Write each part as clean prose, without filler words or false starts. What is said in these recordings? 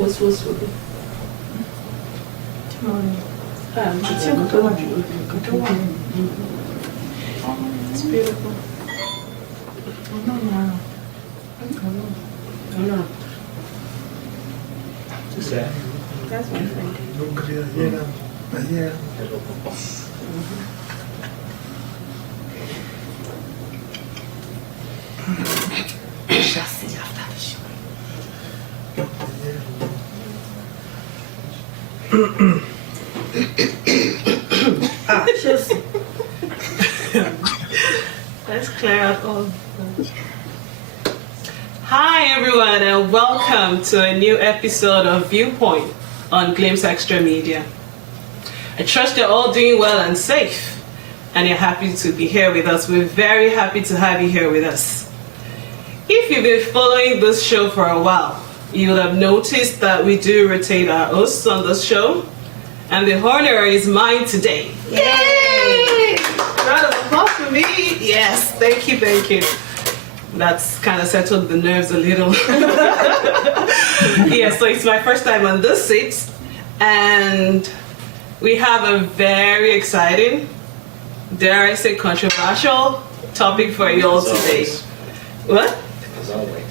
It's beautiful. No. That's my friend. Just see after the show. Just let's clear out all. Hi everyone, and welcome to a new episode of Viewpoint on Glimpse Extra Media. I trust you're all doing well and safe, and you're happy to be here with us. We're very happy to have you here with us. If you've been following this show for a while, you will have noticed that we do rotate our hosts on this show, and the honor is mine today. Yay! Round of applause for me. Yes, thank you. That's kind of settled the nerves a little. Yeah, so it's my first time on this seat, and we have a very exciting, dare I say controversial topic for you all today. What?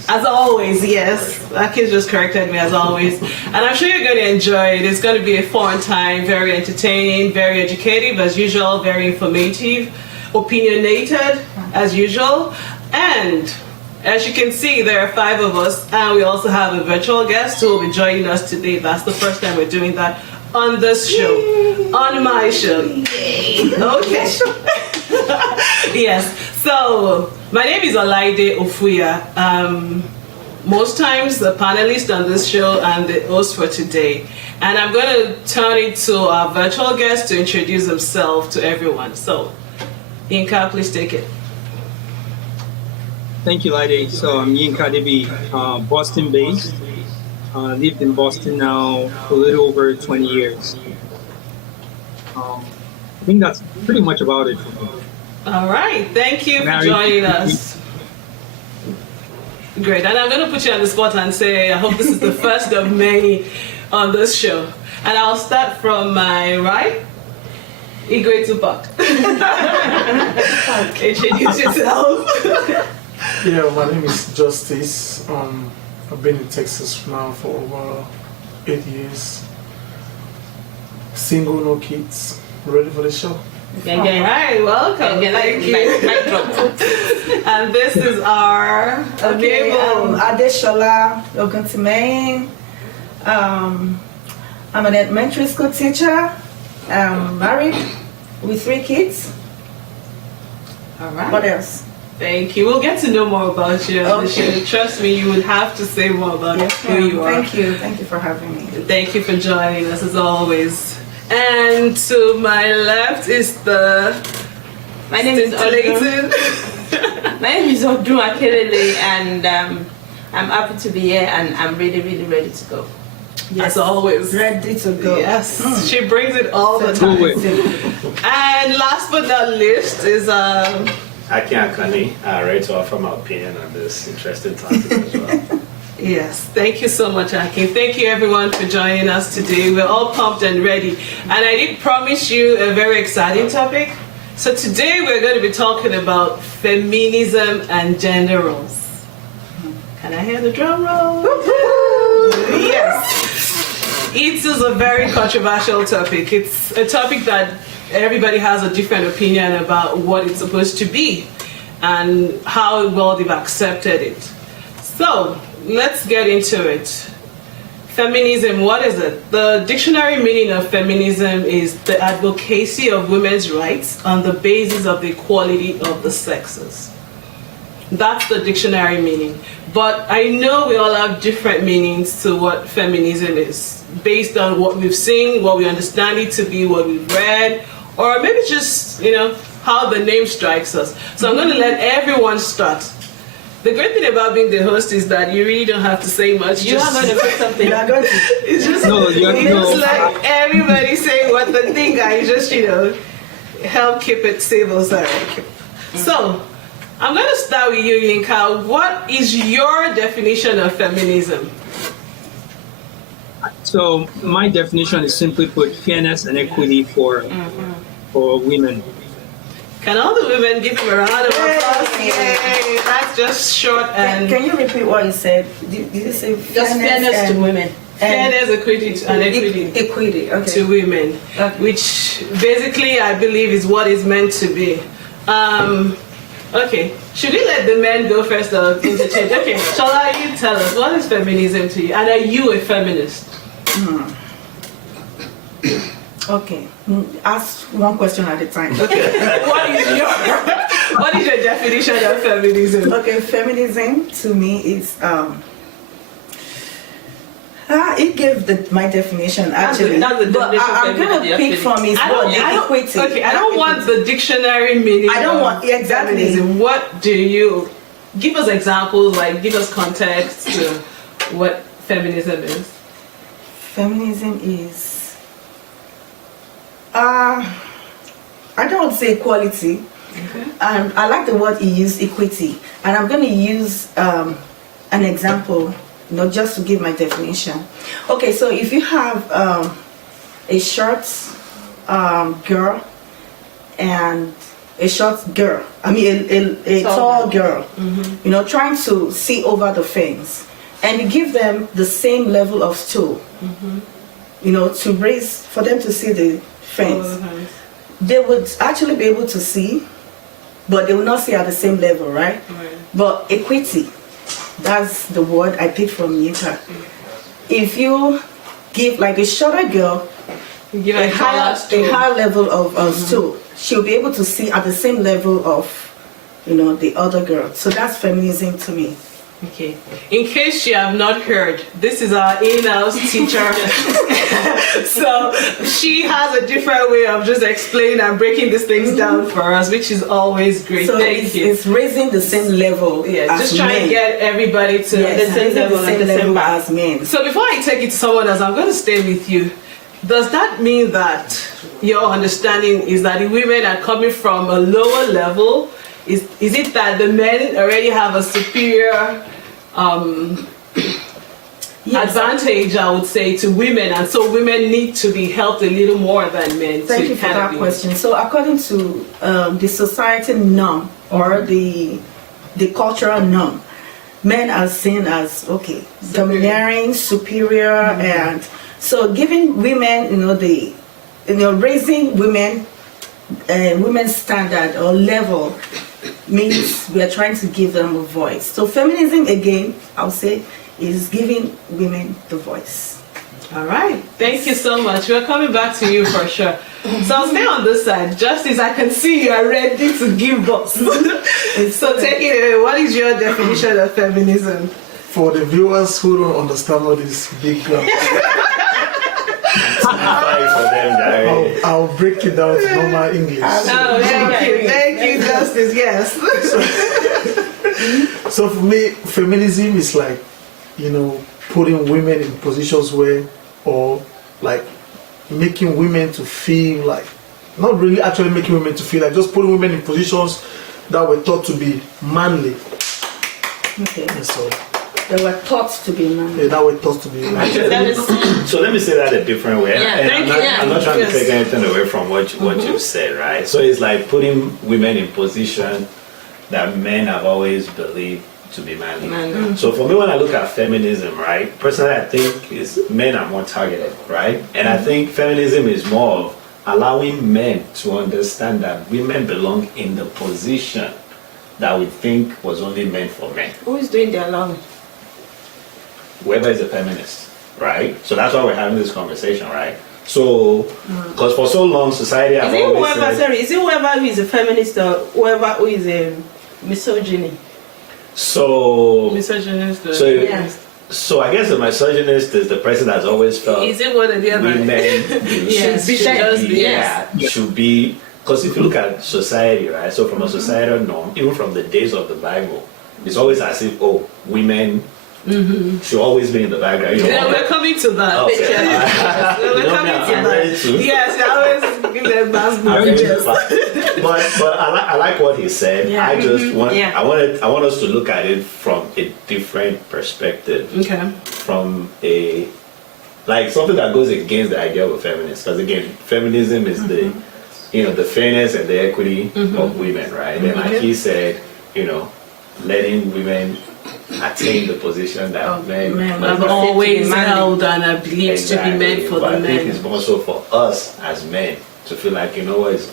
As always, yes. Aki's just corrected me, as always. And I'm sure you're going to enjoy it. It's going to be a fun time, very entertaining, very educative as usual, very informative, opinionated as usual. And as you can see, there are 5 of us, and we also have a virtual guest who will be joining us today. That's the first time we're doing that on this show, on my show. Yay. Okay. Yes. So my name is Olaide Ofuya. Most times the panelist on this show and the host for today. And I'm going to turn it to our virtual guest to introduce himself to everyone. So, Yinka, please take it. Thank you, Laide. So I'm Yinka Debi, Boston-based. Lived in Boston now for a little over 20 years. I think that's pretty much about it for me. All right. Thank you for joining us. Great. And I'm going to put you on the spot and say I hope this is the first of many on this show. And I'll start from my right. Igwe Tupac. Introduce yourself. Yeah, my name is Justice. I've been in Texas now for over 8 years. Single, no kids. Ready for the show? Okay, hi, welcome. Thank you. And this is our Adeshola Oguntimehin. I'm an elementary school teacher. I'm married with 3 kids. All right. What else? Thank you. We'll get to know more about you on the show. Trust me, you would have to say more about who you are. Thank you. Thank you for having me. Thank you for joining us as always. And to my left is My name is Odun. My name is Odun Akelele, and I'm happy to be here, and I'm really, really ready to go. Yes. As always. Ready to go. Yes. She brings it all the time. And last but not least is Aki Akani, ready to offer my opinion on this interesting topic as well. Yes, thank you so much, Aki. Thank you everyone for joining us today. We're all pumped and ready. And I did promise you a very exciting topic. So today we're going to be talking about feminism and gender roles. Can I hear the drum roll? Yes. It is a very controversial topic. It's a topic that everybody has a different opinion about what it's supposed to be and how well they've accepted it. So let's get into it. Feminism, what is it? The dictionary meaning of feminism is the advocacy of women's rights on the basis of the equality of the sexes. That's the dictionary meaning. But I know we all have different meanings to what feminism is, based on what we've seen, what we understand it to be, what we've read, or maybe just, how the name strikes us. So I'm going to let everyone start. The great thing about being the host is that you really don't have to say much. You are going to say something. It's just, like everybody saying what the thing is just, help keep it civil. So, I'm going to start with you, Yinka. What is your definition of feminism? So my definition is simply put fairness and equity for women. Can all the women give him a round of applause? Yay. Yay! That's just short and Can you repeat what you said? Did you say Just fairness to and- women. and fairness, equity, and equity Equity, okay. to women, Okay. which basically I believe is what it's meant to be. Okay, should we let the men go first or interchange? Okay, Shola, you tell us, what is feminism to you? And are you a feminist? Okay. Ask one question at a time. Okay, what is your definition of feminism? Okay, feminism to me is it gave my definition actually. That's the but definition I'm for gonna everybody, pick from his I don't, word, the I don't, equity. okay, I don't want the dictionary meaning. I don't of want- exactly. feminism. What do you give us examples? Like, give us context to what feminism is. Feminism is I don't say equality. Okay. I like the word he used, equity, and I'm going to use an example, just to give my definition. Okay, so if you have a short girl and a short girl, I mean a tall girl, trying to see over the fence, and you give them the same level of stool, to raise for them to see the fence. They would actually be able to see, but they will not see at the same level, right? But equity, that's the word I picked from Yinka. If you give like a shorter girl You give a a higher stool. level of stool, she'll be able to see at the same level of, the other girl. So that's feminism to me. Okay. In case you have not heard, this is our in-house teacher. So she has a different way of just explaining and breaking these things down for us, which is always great. So Thank you. it's raising the same level Yeah, as just trying men. to get everybody to Yes, the same raising level. the same level as men. So before I take it to someone else, I'm going to stay with you. Does that mean that your understanding is that the women are coming from a lower level? Is it that the men already have a superior Yes. advantage, I would say, to women, and so women need to be helped a little more than men? Thank to you for kind of that be- question. So according to the society norm or the cultural norm, men are seen as domineering, superior, and so giving women, raising women, women's standard or level means we are trying to give them a voice. So feminism, again, I'll say, is giving women the voice. All right. Thank you so much. We're coming back to you for sure. So I'll stay on this side. Justice, I can see you are ready to give us. So take it away. What is your definition of feminism? For the viewers who don't understand all this big Sorry for them, Jerry. I'll break it down to normal English. Oh, thank you, Justice. Yes. So for me, feminism is like, putting women in positions or like making women to feel like, not really actually making women to feel like, just putting women in positions that were thought to be manly. Okay. And so, They were taught to be men. that were thought to be manly. That is, So let me say that a different way. Yeah, And thank I'm, not, you. I'm not trying Yes. to take anything away from what you said, right? So it's like putting women in position that men have always believed to be manly. So for me, when I look at feminism, right, personally, I think is men are more targeted, right? And I think feminism is more of allowing men to understand that women belong in the position that we think was only meant for men. who is doing the allowing? Whoever is a feminist, right? So that's why we're having this conversation, right? So, because for so long, society has Is it always whoever? said, Sorry, is it whoever who is a feminist or whoever who is a misogyny? so, Misogynist. So- Yes. so I guess the misogynist is the person that's always felt Is it one or the other? women Yes, should should be, be, should be, because if you look at society, right? So from a societal norm, even from the days of the Bible, it's always as if women should always be in the background. Yeah, we're coming to that. Okay. Yes, we're You know coming me, to I'm that. ready to. Yes, I always give them I'm basketball. ready to Yes. fight. But I like what he said. Yeah. I just want Yeah. I want us to look at it from a different perspective, Okay. from a like something that goes against the idea of a feminist. Because again, feminism is the, the fairness and the equity of women, right? And like he said, letting women attain the position that men I've might always manly. held and I believe to be meant for But the I think men. it's more so for us as men to feel like, it's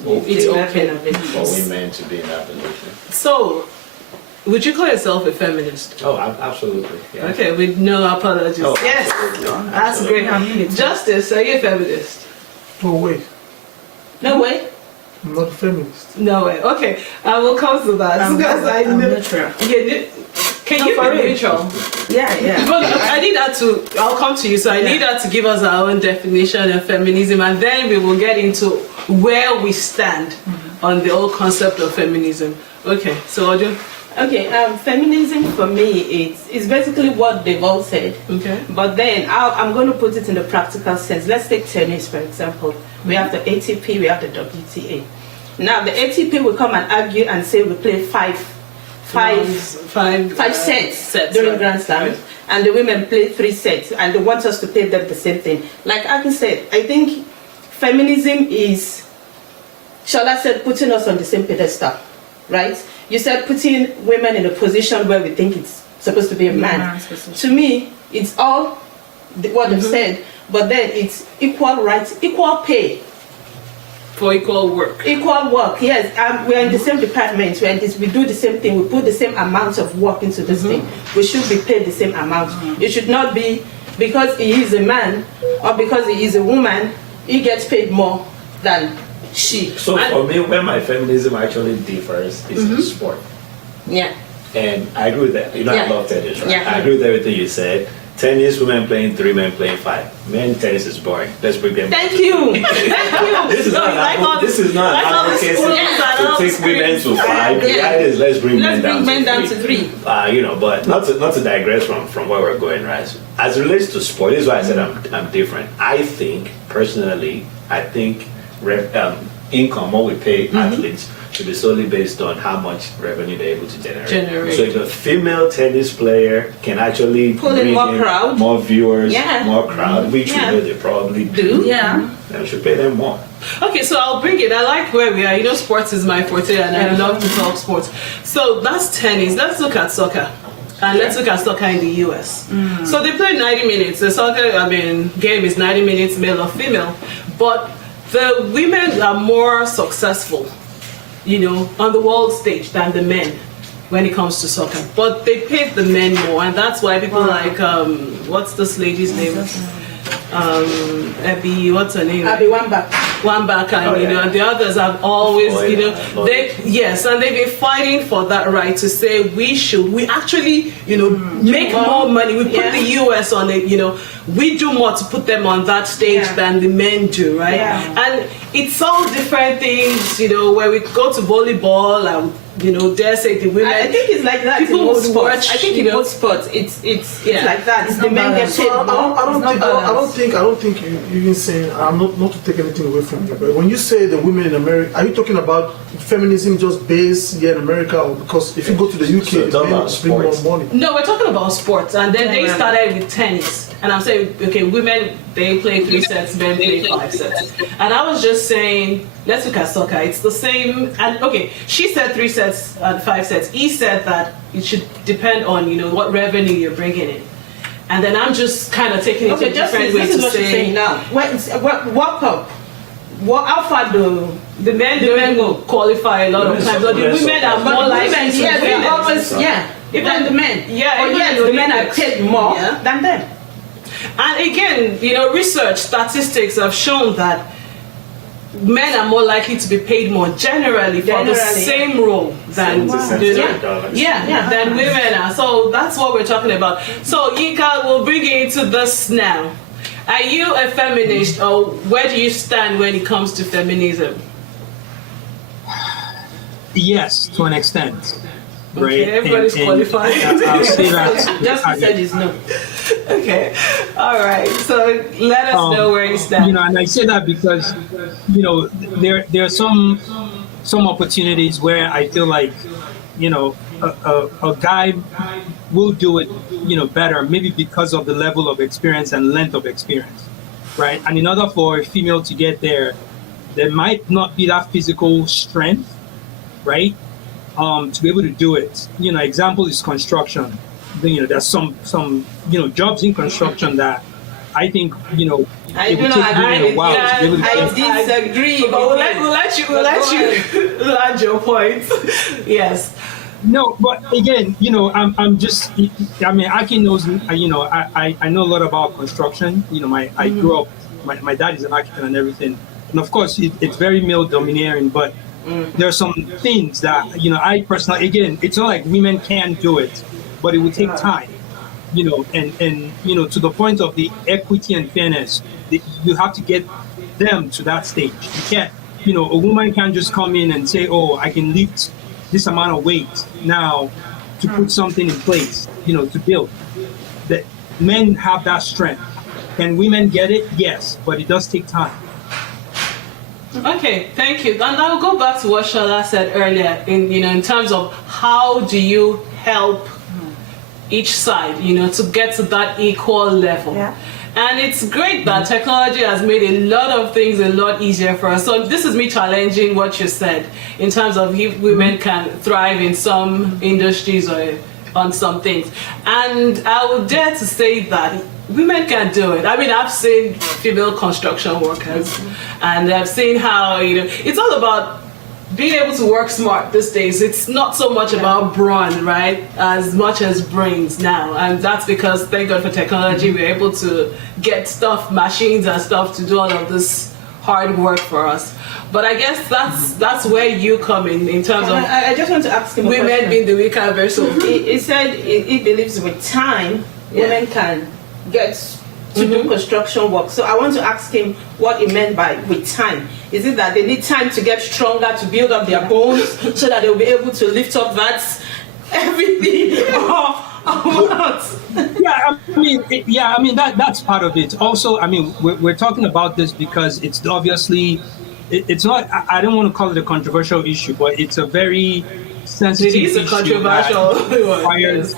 okay It's okay. for women to be in that position. So, would you call yourself a feminist? Oh, absolutely. Yeah. Okay, with no apologies. Oh, Yes, absolutely. that's great. Justice, are you a feminist? Oh wait, No way. I'm not a feminist. No way. Okay, I will come to that because I I'm know. neutral. Yeah, can you for be real. neutral? Yeah. But I need that to. I'll come to you. So I need that to give us our own definition of feminism, and then we will get into where we stand on the whole concept of feminism. Okay, so Ojo. Okay, feminism for me is basically what they've all said. Okay. But then I'm going to put it in the practical sense. Let's take tennis, for example. We have the ATP, we have the WTA. Now, the ATP will come and argue and say we play five sets during right. Grand Slams, Right. and the women play 3 sets, and they want us to play them the same thing. Like Aki said, I think feminism is, Shola said, putting us on the same pedestal, right? You said putting women in a position where we think it's supposed to be a man. man's position. To me, it's all what they've said, but then it's equal rights, equal pay. For equal work. Equal work, yes. We are in the same department. We do the same thing. We put the same amount of work into this thing. We should be paid the same amount. It should not be because he is a man or because he is a woman, he gets paid more than she. So And- for me, where my feminism actually differs is in sport. yeah. And I agree with that. I Yeah. love tennis, right? Yeah. I agree with everything you said. Tennis, women playing 3, men playing 5. Men tennis is boring. Let's bring them. Thank you. This is No, not like all this is not like all the advocacy schools and to all take the women to schools. 5. The Yeah. idea is let's bring Let's men bring down men to down 3. to 3. But not to digress from where we're going, right? As it relates to sport, this is why I said I'm different. I think personally, income, what we pay athletes, should be solely based on how much revenue they're able to generate. So if a female tennis player can actually Pull in bring more crowd. more viewers, Yeah. more crowd, which Yeah. we know they probably do, Yeah. then we should pay them more. Okay, so I'll bring it. I like where we are. You know, sports is my forte, and I love to talk sports. So that's tennis. Let's look at soccer. And let's look at soccer in the US. So they play 90 minutes. The soccer, game is 90 minutes, male or female. But the women are more successful, on the world stage than the men when it comes to soccer. But they pay the men more, and that's why people like, what's this lady's name? Abby, what's her name? I'll be one back. One back, and Oh, yeah. and the others have always, Floyd, Floyd. and they've been fighting for that right to say we actually, make more money. We put Yeah. the US on it, we do more to put them on that stage Yeah. than the men do, right? Yeah. And it's all different things, where we go to volleyball, and dare say the women. I think it's like that People in most would sports. watch, I think in you know. most sports, it's Yeah. like that. It's the not men get balanced. paid So I more. don't It's not think balanced. I don't think you even saying I'm not to take anything away from you, but when you say the women in America, are you talking about feminism just based here in America, or because if you go to the UK, So the talk men about bring more sports. money? No, we're talking about sports, and then they Generally. started with tennis. And I'm saying, okay, women, they play 3 sets, men play 5 sets. And I was just saying, let's look at soccer. It's the same. And okay, she said 3 sets and 5 sets. He said that it should depend on, what revenue you're bringing in. And then I'm just kind of taking it Okay, a just different this way is to what you're saying say now. World Cup. How far do the men will qualify a lot of Women times, but the soccer- women are women more women, likely to yeah, win they're it. always, even the men. Yeah, but even yes, in the the men are Olympics. paid more Yeah. than them. And again, research, statistics have shown that men are more likely to be paid more generally for the Generally. same role than than women are. So that's what we're talking about. So Yinka, we'll bring you into this now. Are you a feminist, or where do you stand when it comes to feminism? Yes, to an extent. Right? Okay, everybody's qualified. I'll say that. Just said is no. Okay, all right. So let us know where you stand. And I say that because, there are some opportunities where I feel like, a guy will do it, better, maybe because of the level of experience and length of experience, right? And in order for a female to get there might not be that physical strength, right? To be able to do it. Example is construction. There's some jobs in construction that I think, I it do would not take women agree a while to be able to I get. disagree. But we'll let you land your point. Yes. No, but again, I'm just. I mean, Aki knows. I know a lot about construction. I grew up. My dad is an architect and everything, and of course, it's very male domineering. But there are some things that I personally. Again, it's not like women can do it, but it would take time. And to the point of the equity and fairness, you have to get them to that stage. You can't. A woman can't just come in and say, "Oh, I can lift this amount of weight now to put something in place, to build." That men have that strength. Can women get it? Yes, but it does take time. Okay, thank you. And I'll go back to what Shola said earlier in terms of how do you help each side, to get to that equal level. Yeah. And it's great that technology has made a lot of things a lot easier for us. So this is me challenging what you said in terms of if women can thrive in some industries or on some things. And I would dare to say that women can do it. I mean, I've seen female construction workers, and I've seen how, it's all about being able to work smart these days. It's not so much about brawn, right, as much as brains now. And that's because, thank God for technology, we're able to get stuff, machines and stuff, to do all of this hard work for us. But I guess that's where you come in terms of I just want to ask him a women question. being the weaker vessel. He said he believes with time women can get to do construction work. So I want to ask him what he meant by with time. Is it that they need time to get stronger, to build up their bones so that they'll be able to lift up that everything or what? I mean that's part of it. Also, I mean, we're talking about this because it's obviously it's not. I don't want to call it a controversial issue, but it's a very sensitive It is a issue controversial that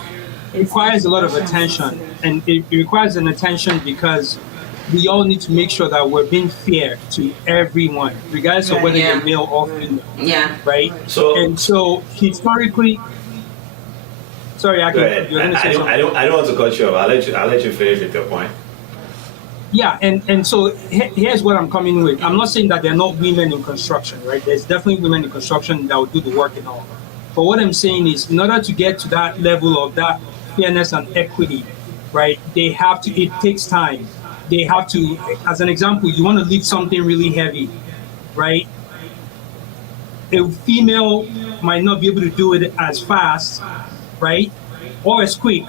requires a lot of attention, and it requires an attention because we all need to make sure that we're being fair to everyone, regardless of whether you're male or female. Yeah. Right. So historically. Sorry, Go ahead. you're going to say something. I don't want to cut you off. I'll let you finish with your point. Yeah, and so here's what I'm coming with. I'm not saying that there are not women in construction, right? There's definitely women in construction that will do the work and all. But what I'm saying is, in order to get to that level of that fairness and equity, right, it takes time. They have to, as an example, you want to lift something really heavy, right? A female might not be able to do it as fast, right? Or as quickly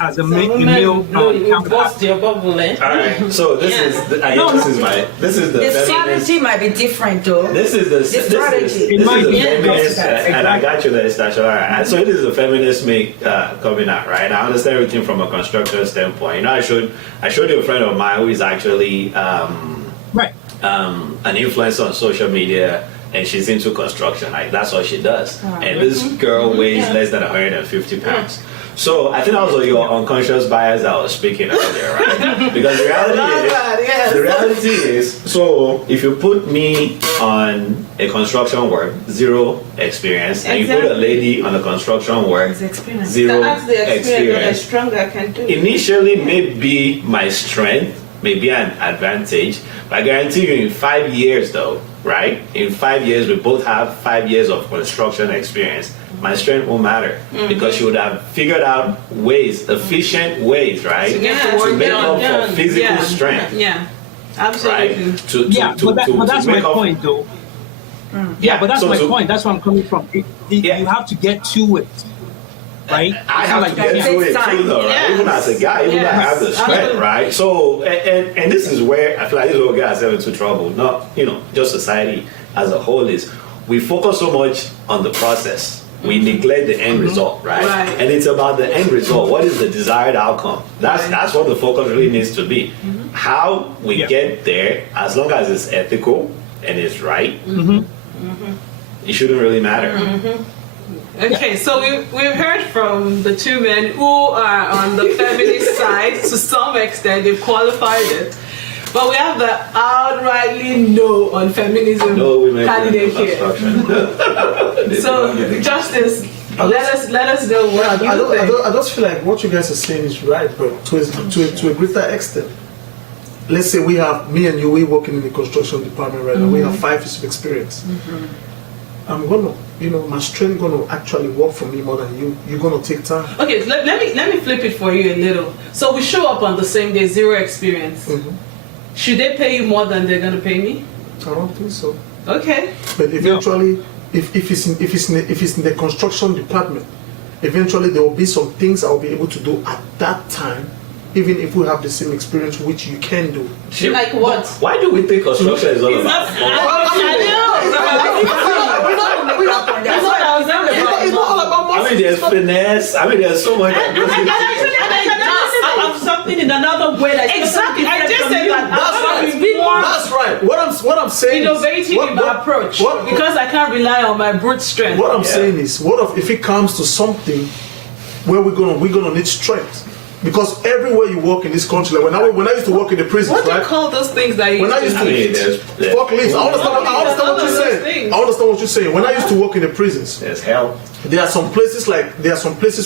as a male You counterpart. bust your bubble, eh? All right. So this is the The feminist. strategy might be different, though. This is the strategy. It might be. feminist, Yes, and I got you there, Stasha. All right. So it is a feminist make coming out, right? I understand everything from a construction standpoint. I showed you a friend of mine who is actually Right. an influencer on social media, and she's into construction. Like that's what she does. And this girl weighs less than 150 pounds. So I think that was your unconscious bias that I was speaking earlier, right? Because the reality is, so if you put me on a construction work, zero experience, and you put a lady on a construction work, zero That's the experience. The experience. stronger I can do. Initially, maybe my strength may be an advantage, but I guarantee you in 5 years though, right? In 5 years, we both have 5 years of construction experience. My strength won't matter because she would have figured out ways, efficient ways, right? To get the To work make done. up for physical Yeah. strength, Yeah, absolutely. right? To But that's make my up- point, though. Yeah, But that's so my to- point. That's where I'm coming from. Yeah. You have to get to it, right? I It's have not to like get you to can't- it too, though, right? Yes. Even as a guy, even I have the Yes. strength, Absolutely. right? So, and this is where I feel like this will get ourselves into trouble. Not, just society as a whole is we focus so much on the process. We neglect the end result, right? Right. And it's about the end result. What is the desired outcome? That's what the focus really needs to be. How we Yeah. get there, as long as it's ethical and it's right, it shouldn't really matter. Okay, so we've heard from the two men who are on the feminist side to some extent. They've qualified it. But we have the outrightly no on feminism No women candidate in here. construction. So, Justice, let us know what you think. I just feel like what you guys are saying is right, but to a greater extent. Let's say we have me and you, we working in the construction department right now. We have 5 years of experience. I'm gonna, my strength gonna actually work for me more than you. You're gonna take time. Okay, let me flip it for you a little. So we show up on the same day, 0 experience. Should they pay you more than they're gonna pay me? I don't think so. Okay. But eventually, if it's in the construction department, eventually there will be some things I'll be able to do at that time, even if we have the same experience, which you can do. Like what? Why do we think construction is all about? It's not all about I mean, there's finesse. I mean, there's so much. that goes into it. Something in another way. Like Exactly. I just said that. That's right. What I'm saying Innovating is, in my approach, because I can't rely on my brute strength. what I'm saying is, what if it comes to something where we're gonna need strength? Because everywhere you work in this country, like when I used to work in the prisons, What do you right? call those things that you When I used to forklifts, I understand what you're saying. I understand what you're saying. When I used to work in the prisons, There's hell. there are some places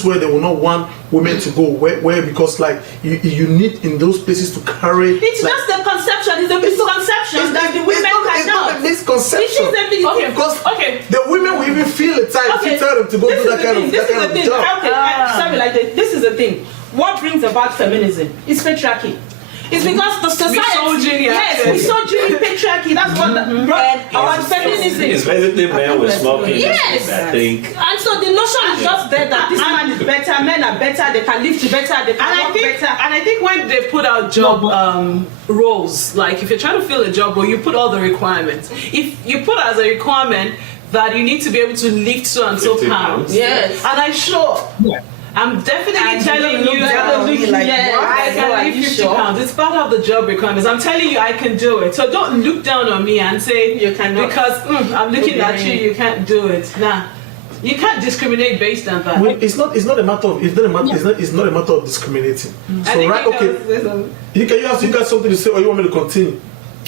where they will not want women to go where because like you need in those places to carry. It's like, just a conception. It's a misconception that the women it's not a cannot. misconception. Okay, Because okay. the women will even feel the time to tell them to go do that kind of job. Okay, sorry, like this is the thing. What brings about feminism is patriarchy. It's because the society. Misogyny, Yes, actually. misogyny, patriarchy. That's what brought about feminism. It's basically men with smoking. Yes. I think. And so the notion is just there that this man is better, men are better, they can live better, they can work better. And I think when they put out job roles, like if you're trying to fill a job role, you put all the requirements. If you put as a requirement that you need to be able to lift so and so 50 pounds, pounds. Yes. and I'm sure. Yeah. I'm definitely And telling you you look that down, be like, yes, what? I can Are lift you 50 sure? pounds. It's part of the job requirements. I'm telling you I can do it. So don't look down on me and say You cannot. because I'm looking at you can't do it. Nah. You can't discriminate based on that. Well, it's not a matter of it's not a matter of discriminating. I So think right, you okay, know, you got something to say, or you want me to continue?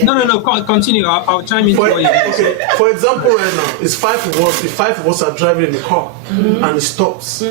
No, continue. I'll chime in for you. Okay, for example, right now, it's 5 of us. If 5 of us are driving in the car and it stops,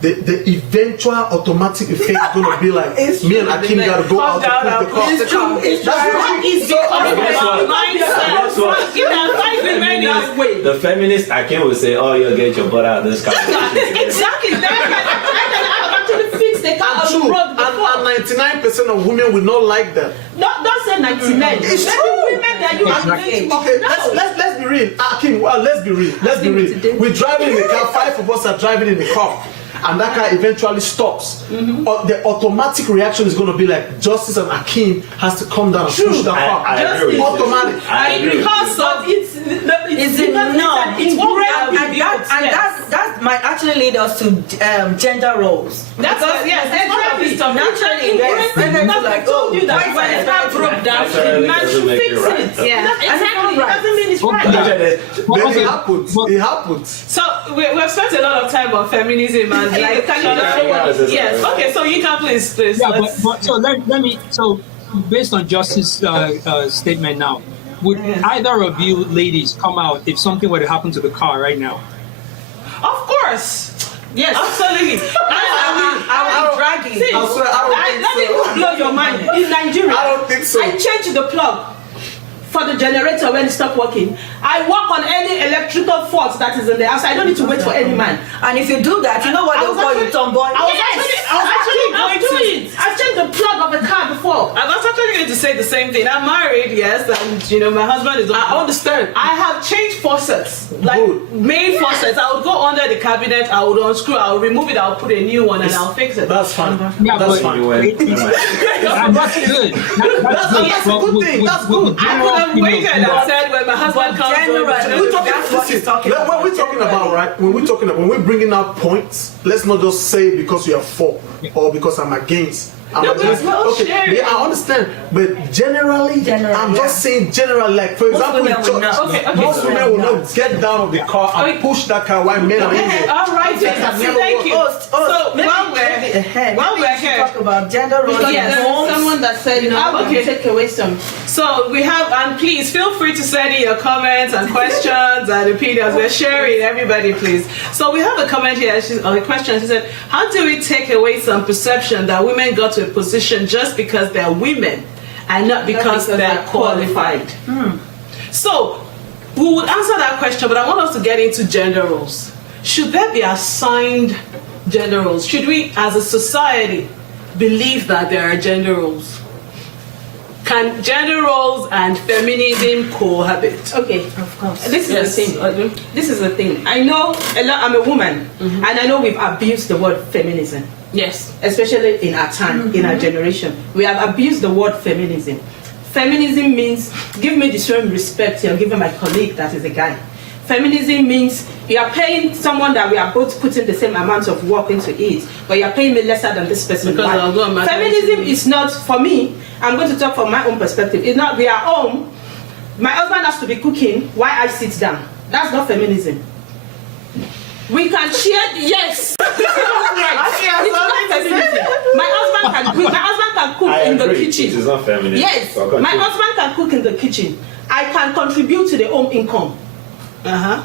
the eventual automatic effect is going to be like It's me and Akim got to go out to push the car. It's true. It's That's true. right. It's So, because guess what? Guess what? You know, five women That way. The feminist Akin will say, "Oh, you'll get your butt out of this car." exactly. I can actually fix the car on True, the road before. and 99% of women will not like that. Don't say 99. It's Let true. the women that you are Exactly. dating. Okay, No. let's be real. Akim, well, let's be real. Let's be real. We're driving in the car. 5 of us are driving in the car. And that car eventually stops. The automatic reaction is going to be like Justice and Akim has to come down and push that car. I agree with you. Automatic. I agree with you. Because of It's It's because enough. it's that might actually lead us to gender roles. that's what, yes, that's part of this topic. Naturally, yes. Because I told you that why when is the car that broke down, Naturally the man doesn't should make fix it right, it. though. Yeah. Exactly. It doesn't mean it's right. Then Okay. it happens. But- It happens. So we've spent a lot of time on feminism and like yes. Okay, so you can please. Yeah, let's- but so let me based on Justice's statement now, would either of you ladies come out if something were to happen to the car right now? Of course. Yes. Absolutely. I will drag it. See, I swear, I don't think let me so. blow your mind. In Nigeria, I don't think so. I changed the plug for the generator when it stopped working. I work on any electrical fault that is in the house. I don't need to wait for any man. And if you do that, you know what I they'll was call you, actually- tomboy. I was actually going do to- it. I've changed the plug of the car before. I was actually going to say the same thing. I'm married, yes, and my husband is. I understand. I have changed faucets, like Good. main faucets. I would go under the cabinet. I would unscrew. I would remove it. I would put a new one, and I'll fix it. That's fine. Yeah, That's but- fine. That's good. That's good. That's a But good would- thing. would- That's would good. the I general would have opinion waited of and female- said when my husband comes generally, home. We're talking, That's what he's talking when about. we're talking about, right? When we're bringing out points, let's not just say because you are for or because I'm against. I'm No, but just, we're all sharing. yeah, I understand. But generally, Generally, I'm yeah. just saying generally, like for Most example, women in will church, not. Okay, most women will not get down of the car and Okay. push that car while men are in there. All right, thank you. So maybe while maybe ahead. while Maybe we're we should here, talk about gender roles Because in Yes. there was homes. someone that said, you know, how Okay. to take away some. so we have, and please feel free to send in your comments and questions and opinions. We're sharing, everybody, please. So we have a comment here, or a question. She said, "How do we take away some perception that women got to a position just because they're women and not because they're qualified?" So we would answer that question, but I want us to get into gender roles. Should there be assigned gender roles? Should we, as a society, believe that there are gender roles? Can gender roles and feminism cohabit? Okay. Of course. This is Yes, the thing. I do. This is the thing. I know a lot. I'm a woman, and I know we've abused the word feminism, Yes. especially in our time, in our generation. We have abused the word feminism. Feminism means give me the same respect you're giving my colleague that is a guy. Feminism means you are paying someone that we are both putting the same amount of work into it, but you are paying me lesser than this person. Because Why? I'll go on maternity Feminism leave. is not, for me, I'm going to talk from my own perspective. It's not, we are home, my husband has to be cooking while I sit down. That's not feminism. We can share, yes. This is not right. It's not feminism. My husband can cook. My husband can cook I in the agree. kitchen. It is not feminine. Yes, So my continue. husband can cook in the kitchen. I can contribute to the home income. Uh-huh.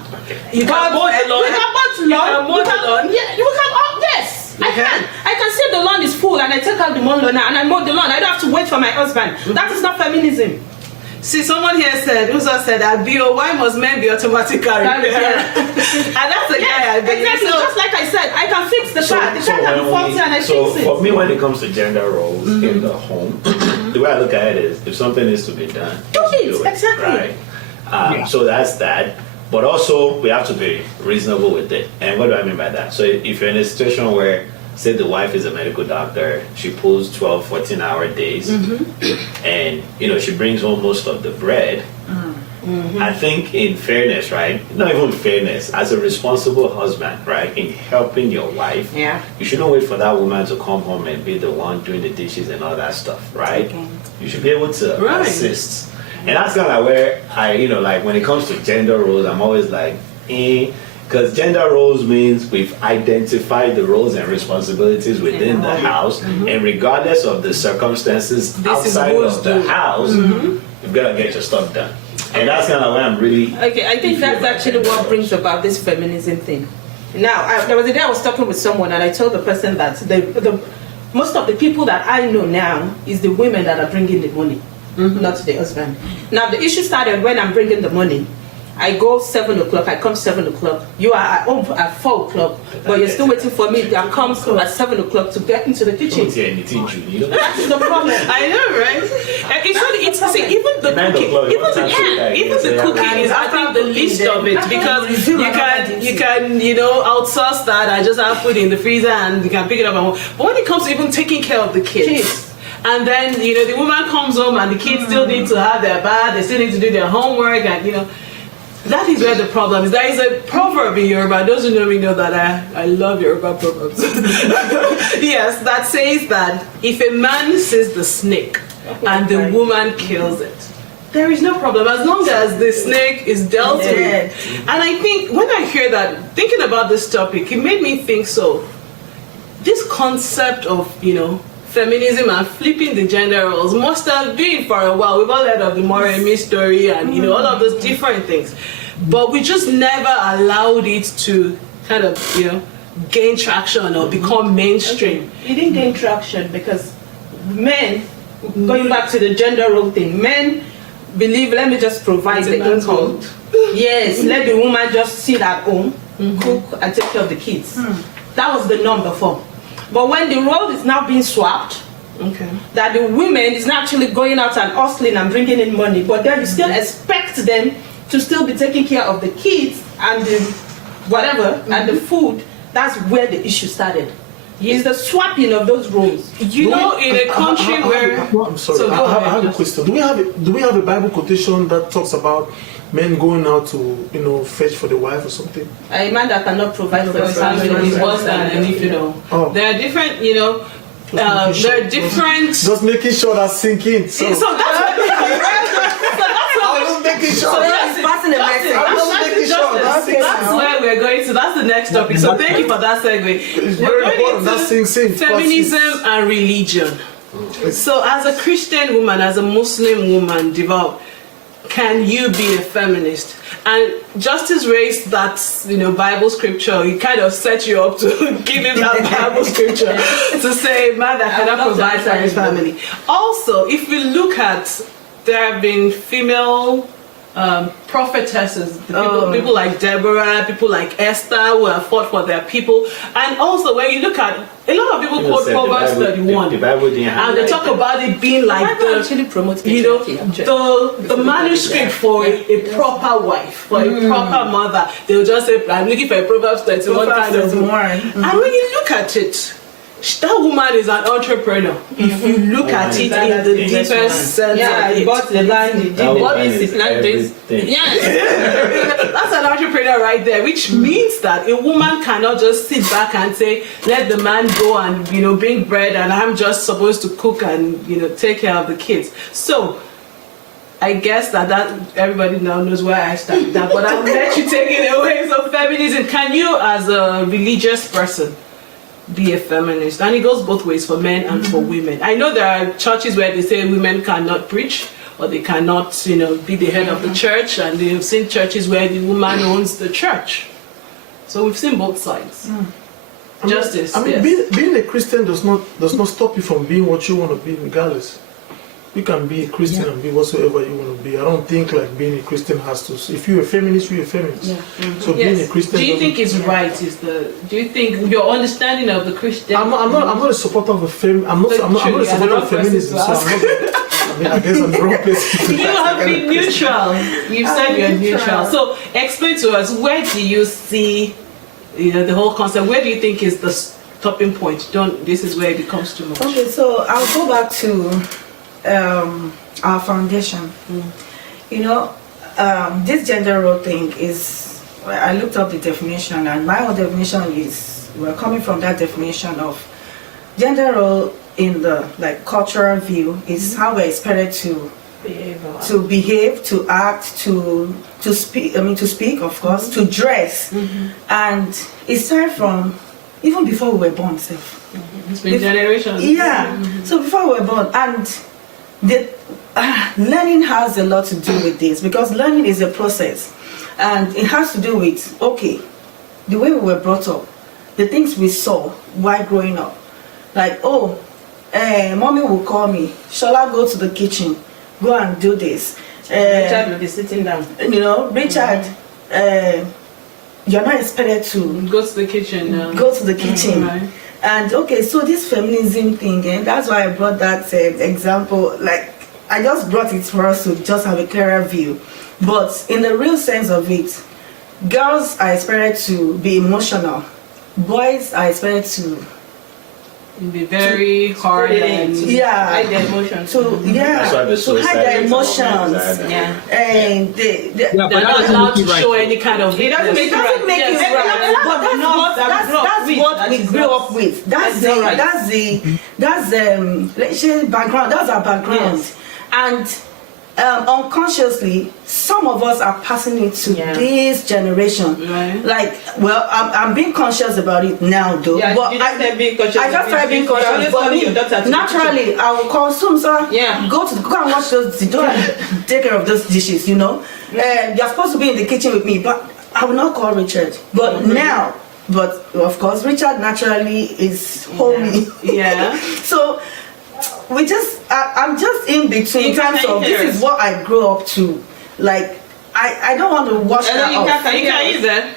You can mow the lawn. We can both You can mow the lawn. Yeah, you can. Oh, yes, I You can? can. I can say the lawn is full and I take out the mow lawn and I mow the lawn. I don't have to wait for my husband. That is not feminism. See, someone here said, Uzo said that why must men be automatic car repair? Yeah. And that's a guy I believe. Exactly. So, Just like I said, I can fix the car. The car can be faulty and I so fix it. for me, when it comes to gender roles in the home, the way I look at it is, if something needs to be done, Do just it, do it, exactly. right? Yeah. So that's that. But also, we have to be reasonable with it. And what do I mean by that? So if you're in a situation where, say the wife is a medical doctor, she pulls 12, 14-hour days, and she brings home most of the bread. I think in fairness, right? Not even fairness, as a responsible husband, right? In helping your wife, Yeah. you shouldn't wait for that woman to come home and be the one doing the dishes and all that stuff, right? Okay. You should be able to Right. assist. And that's kind of where I, like when it comes to gender roles, I'm always like, because gender roles means we've identified the roles and responsibilities within the house, and regardless of the circumstances This is outside who's of the doing. house, you've got to get your stuff done. And that's kind of where I'm really. Okay, I think that's actually what brings about this feminism thing. Now, there was a day I was talking with someone and I told the person that the most of the people that I know now is the women that are bringing the money, not the husband. Now, the issue started when I'm bringing the money. I go 7 o'clock, I come 7 o'clock. You are at home at 4 o'clock, but you're still waiting for me to come at 7 o'clock to get into the kitchen. That's the problem. I know, right? It's see, even the 9 cooking, o'clock, even the what time should I even get? the Yeah. cooking is I think the least of it because you can outsource that. I just have food in the freezer and you can pick it up at home. But when it comes to even taking care of the kids. And then the woman comes home and the kids still need to have their bath. They still need to do their homework, and that is where the problem is. There is a proverb in Yoruba. Those who know me know that I love Yoruba proverbs. Yes, that says that if a man sees the snake and the woman kills it, there is no problem as long as the snake is dealt Dead. with. And I think when I hear that, thinking about this topic, it made me think so. This concept of, feminism and flipping the gender roles must have been for a while. We've all heard of the Moremi story and all of those different things, but we just never allowed it to kind of gain traction or become mainstream. It didn't gain traction because men, going back to the gender role thing, men believe, let me just provide It's a the man's income. world. Yes, let the woman just sit at home, cook and take care of the kids. That was the norm before. But when the role is now being swapped, Okay. that the women is not actually going out and hustling and bringing in money, but then you still expect them to still be taking care of the kids and the whatever and the food. That's where the issue started. It's the swapping of those roles. In a country where I'm sorry. So go I ahead, have a yes. question. Do we have a Bible quotation that talks about men going out to fetch for the wife or something? A man that cannot provide for his family family is worse than an infidel. Oh. There are different, there are different. Just making sure that's sinking. So, So that's what. I was making sure. So that's passing a message. That's where we're going to. That's the next topic. So thank you for that segue. It's We're very going important. into That sing. feminism and religion. So as a Christian woman, as a Muslim woman, devout, can you be a feminist? And Justice raised that, Bible scripture. He kind of set you up to give him that Bible scripture to say, man that cannot provide for his family. Also, if we look at, there have been female prophetesses, people like Deborah, people like Esther, who have fought for their people. And also, when you look at, a lot of people quote Proverbs 31, The Bible didn't have and they talk about it being like the, actually promotes the manuscript for a proper wife, for a proper mother. They'll just say, I'm looking for a Proverbs 31 kind of woman. And when you look at it, that woman is an entrepreneur. If you look at it in the deepest sense Yeah, of he it. bought the land, he That bought woman this, is he planned this. everything. Yes. That's an entrepreneur right there, which means that a woman cannot just sit back and say, let the man go and, bring bread and I'm just supposed to cook and, take care of the kids. So, I guess that everybody now knows where I stand with that, but I'll let you take it away. So feminism, can you as a religious person be a feminist? And it goes both ways for men and for women. I know there are churches where they say women cannot preach or they cannot, be the head of the church, and they've seen churches where the woman owns the church. So we've seen both sides. Justice. I mean, yes. being a Christian does not stop you from being what you want to be, regardless. You can be a Christian and be whatsoever you want to be. I don't think like being a Christian has to. If you're a feminist, you're a feminist. So being a Christian. Do you doesn't- think it's right? Do you think your understanding of the Christian? I'm not a supporter of I'm not a supporter of feminism. So I guess I'm the wrong place. You have been neutral. You've said you're neutral. So explain to us, where do you see, the whole concept? Where do you think is the stopping point? This is where it becomes too much. Okay, so I'll go back to our foundation. This gender role thing is, I looked up the definition, and my own definition is, we're coming from that definition of gender role in the cultural view is how we're expected to behave, to act, to speak, of course, to dress, and it started from even before we were born. It's been generations. Yeah. So before we were born, and learning has a lot to do with this, because learning is a process, and it has to do with the way we were brought up, the things we saw while growing up, like mommy will call me, shall I go to the kitchen, go and do this? Richard will be sitting down. Richard, you're not expected to Go to the kitchen. go to the kitchen. Right. And so this feminism thing, and that's why I brought that example. I just brought it for us to just have a clearer view. But in the real sense of it, girls are expected to be emotional. Boys are expected to Be very hard and Hide their emotions. That's why the to suicide hide their rate among emotions. men is higher. And they're but not that allowed doesn't to make it show right. any kind of It doesn't weakness. make It doesn't make it right, but that's what we grew up with. That's let's say background. That's our background, Yes. and unconsciously, some of us are passing it to this generation. Right. I'm being conscious about it now, though. Yeah, but you just started being conscious I just of it. started being You always conscious. call But your daughter to the naturally, I will call soon, sir. Yeah. Go and wash those. Don't take care of those dishes. You're supposed to be in the kitchen with me, but I will not call Richard. But now, of course, Richard naturally is homey. Yeah. So I'm just in between in terms of this is what I grew up to. I don't want to wash that off. Can you hear that?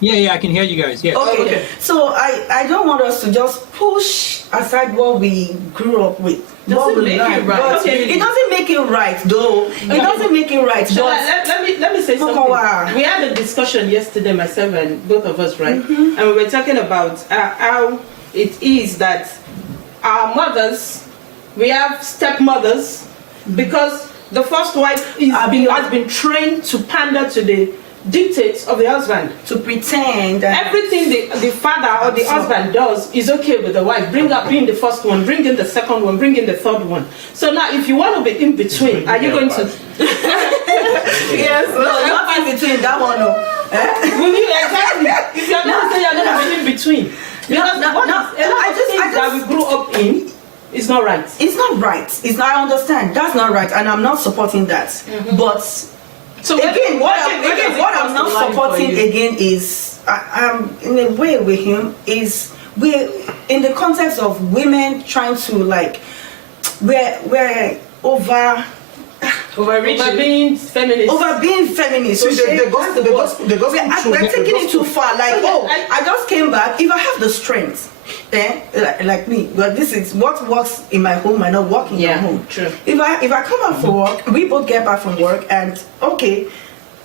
Yeah, I can hear you guys. Yes. Okay. So I don't want us to just push aside what we grew up with. What we make it learned. right. But Okay. It doesn't make it right, though. It doesn't make it right. So But let me say something. Wow. We had a discussion yesterday, myself and both of us, right? And we were talking about how it is that our mothers, we have stepmothers, because the first wife has been trained to pander to dictates of the husband. To pretend that Everything the father or the husband does is okay with the wife. Bring the first one, bring in the second one, bring in the third one. So now, if you want to be in between, are you going to? Yes. no, not in between that one. No. Will you exactly? If you're going to say you're going to be in between, because no, what no, is- a lot I of just- things that we grew up in is not right. It's not right. It's not. I understand. That's not right, and I'm not supporting that. But So again, what I'm cross the not line for supporting you? again is I'm in a way with him is we're in the context of women trying to like we're over Over being feminist. over being feminist. See, okay? the gospel- That's the word. gospel- the gospel truth, We're the taking it gospel- too far. Like, Okay, oh, I just came back. If I have the strength, like me, but this is what works in my home might not work in your Yeah, home. true. If I come back from work, we both get back from work, and okay,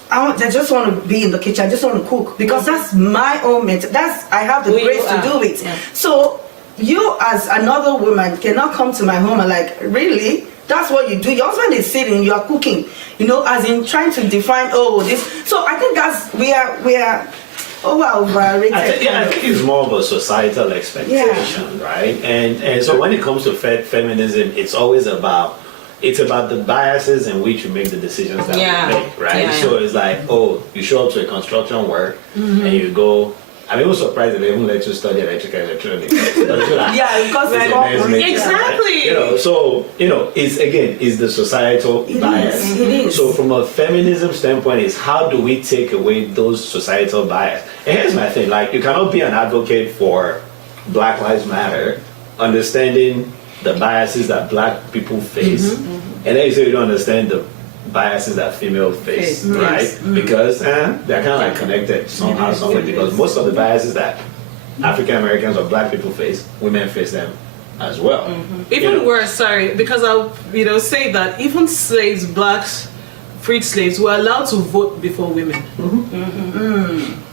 I just want to be in the kitchen. I just want to cook because that's my own I have the Who you grace to are. do it. Yeah. So you as another woman cannot come to my home and like, really? That's what you do. Your husband is sitting, you are cooking, as in trying to define this. So I think we are overrated. I think it's more of a societal expectation, right? And so when it comes to feminism, it's always about the biases in which you make the decisions that Yeah. you make, right? Yeah. So it's like, you show up to a construction work and you go. I'm even surprised that they even let you study electrical electronics. Yeah, because It's it's amazing, Exactly. right? So it's the societal It bias. is, it is. So from a feminism standpoint, is how do we take away those societal bias? And here's my thing: like, you cannot be an advocate for Black Lives Matter, understanding the biases that Black people face, and then you say you don't understand the biases that female face, right? Because they're kind of like connected somehow, somewhere. Because most of the biases that African Americans or Black people face, women face them as well. Even worse, sorry, because I'll say that even slaves, blacks, freed slaves were allowed to vote before women.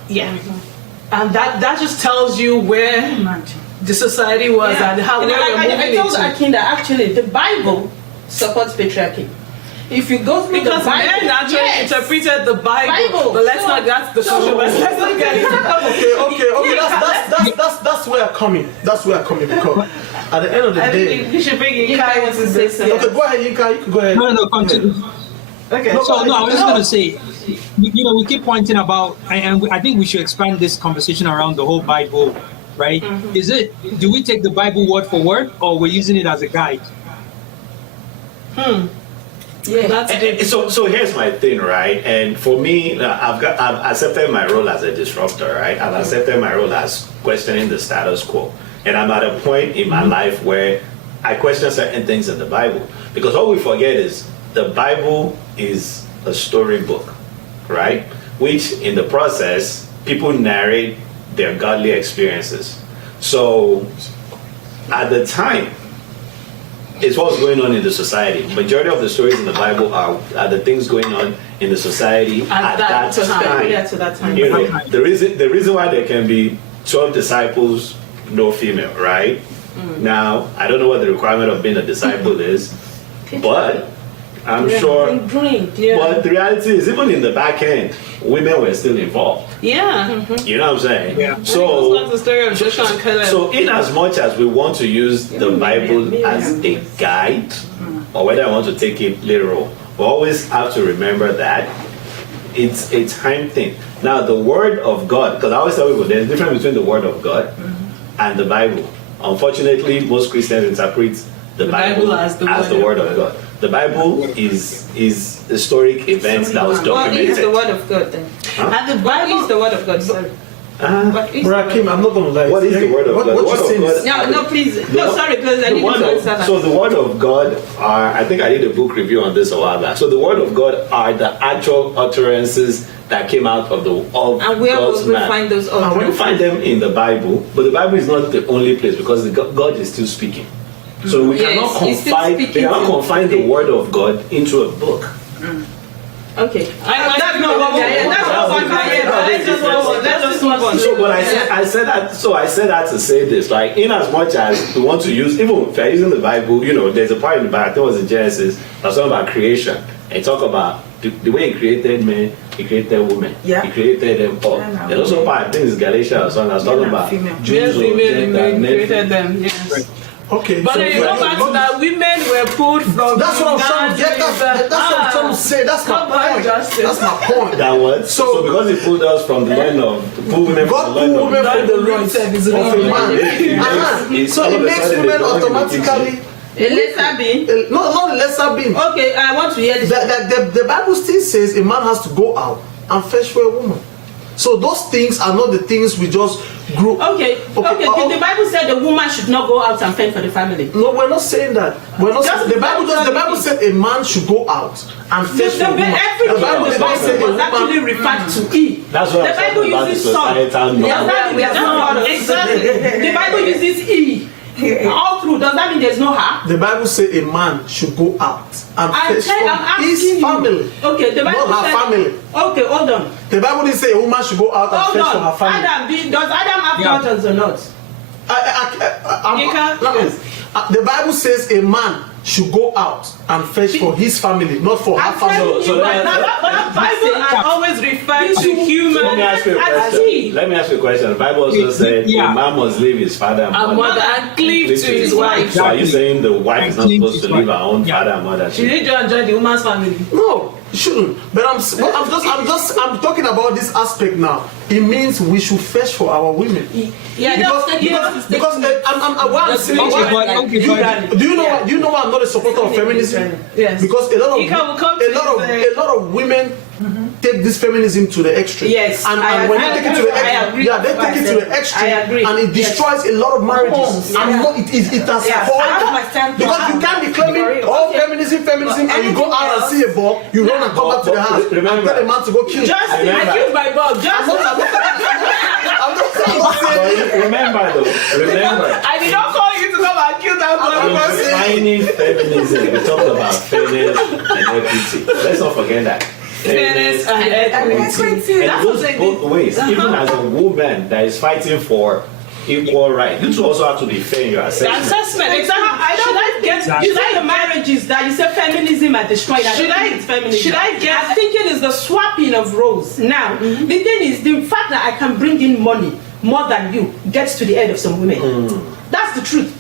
Yeah, and that just tells you where the society was and how You know, where we're I moving told into. Akinda, actually, the Bible supports patriarchy. If you go through Because the Bible, men actually yes. interpreted the Bible. But let's not. That's the controversy. Let's not get into that. Okay. That's where I'm coming. That's where I'm coming because at the end of the I day. think you should bring You Yinka guys want into to say this. something? Okay, go ahead, Yinka. You can go ahead. No, continue. Okay. So no, I was just gonna say, we keep pointing about, and I think we should expand this conversation around the whole Bible, right? Do we take the Bible word for word, or we're using it as a guide? Yeah. That's good. So here's my thing, right? And for me, I've accepted my role as a disruptor, right? I've accepted my role as questioning the status quo, and I'm at a point in my life where I question certain things in the Bible, because all we forget is the Bible is a storybook, right? Which in the process, people narrate their godly experiences. So at the time, it's what's going on in the society. Majority of the stories in the Bible are the things going on in the society at that time. Yeah, to that time. You know, the reason why there can be 12 disciples, no female, right? Now, I don't know what the requirement of being a disciple is, but I'm sure. Bring. But the reality is, even in the back end, women were still involved. Yeah. You know what I'm saying? Yeah. So So, that's the story of Joshua and Caleb. so in as much as we want to use the Bible as a guide, or whether I want to take it literal, we always have to remember that it's a time thing. Now, the Word of God, because I always tell people there's a difference between the Word of God and the Bible. Unfortunately, most Christians interpret the Bible as the Word of God. The Bible is historic events that was What is the documented. word of God then? and the What is Bible. the word of God? Sorry. What is the word Rakim, I'm not gonna lie. What is the Word of God? What The you Word of saying God- is No, please. No, sorry, please. I The need you word to of- answer that. so the Word of God are, I think I did a book review on this a while back. So the Word of God are the actual utterances that came out of And where God's will we mouth. find those And we utterances? find them in the Bible, but the Bible is not the only place because God is still speaking. So we Yes, cannot he's still confine, speaking we cannot to- confine the Word of God into a book. Okay. I- That's not what we are here. That's not what we are here. let's just move on. Let's just move on. So, but I said that to say this, like, in as much as we want to use, even if you're using the Bible, there's a part in the Bible, I think it was in Genesis, that's talking about creation, and talk about the way He created men, He created women, Yeah. He created them all. Yeah, There's also part, I think it's Galatians or something, that's talking about female. Yes, Jews or women Gentiles, men. created them. Yes. Okay. But so then you go back to that women were pulled from. that's what I'm trying to get. That's what I'm trying to say. That's my Come on, point. Justice. That's my point. That was So- so because He pulled us from the line of pulled women from God the line pull of women from the loins of a Really? man. It's So all it of a makes sudden women they belong in the automatically. kitchen. A lesser being. No, not a lesser being. Okay, I want to hear this. The Bible still says a man has to go out and fetch for a woman. So those things are not the things we just grew. Okay. The Bible said the woman should not go out and fend for the family. No, we're not saying that. We're not. Just- The Bible said a man should go out and fetch for a woman. Everything The Bible the did not say Bible a was actually woman. referred to Eve. That's what The I'm Bible talking about, the uses son. societal norm. Does that mean there's no her? Exactly. The Bible uses Eve. All through. Does that mean there's no her? The Bible says a man should go out and fetch I'm for asking his you. family. Okay, the Bible Not her said, family. Okay, hold on. The Bible didn't say a woman should go out and Hold fetch for her on. family. Does Adam have Yeah. daughters or not? Yes. The Bible says a man should go out and fetch for his family, not for her I'm telling family. you, So but let- that Bible I always refer to Let me human ask you a As question. Eve. Let me ask you a question. The Bible also said Yeah. a man must leave his father and and mother. mother and cleave to his wife. So are you saying the wife is not Cleave to supposed to his leave wife. her own Yeah. father and mother? She didn't join the woman's family. No, you shouldn't. But I'm talking about this aspect now. It means we should fetch for our women. Yeah, Because what I'm saying. Okay, but Do you know why I'm not a supporter of feminism? Yes. Because a lot Ika will come to a lot of women take this feminism to the extreme. Yes, and I when agree. they take it to the I extreme, agree. yeah, they take it to the extreme, I agree. and it Yes. destroys a lot of marriages. Homes, And yeah. not, it has Yeah, spoiled- I have my standpoint. because you can't be claiming all feminism, and you go out and see a ball, you run and come back to the house and Remember- tell a man to go kill. Justin, Remember- I killed my dog. I'm Justin. not saying. But remember though, remember. I did not call you to come and kill that I'm boy. not saying. Defining feminism, we talked about fairness and equity. Let's not forget that. Fairness and equity. Equity. And it That's goes what they both ways. Even as a woman that is fighting for equal right, you two also have to be fair in your The assessment. assessment. Exactly. Should I get Exactly. should I the marriages that you say feminism are destroyed? Should I- think it's feminism? should I get- I'm thinking it's the swapping of roles. Now, the thing is the fact that I can bring in money more than you gets to the head of some women. That's the truth.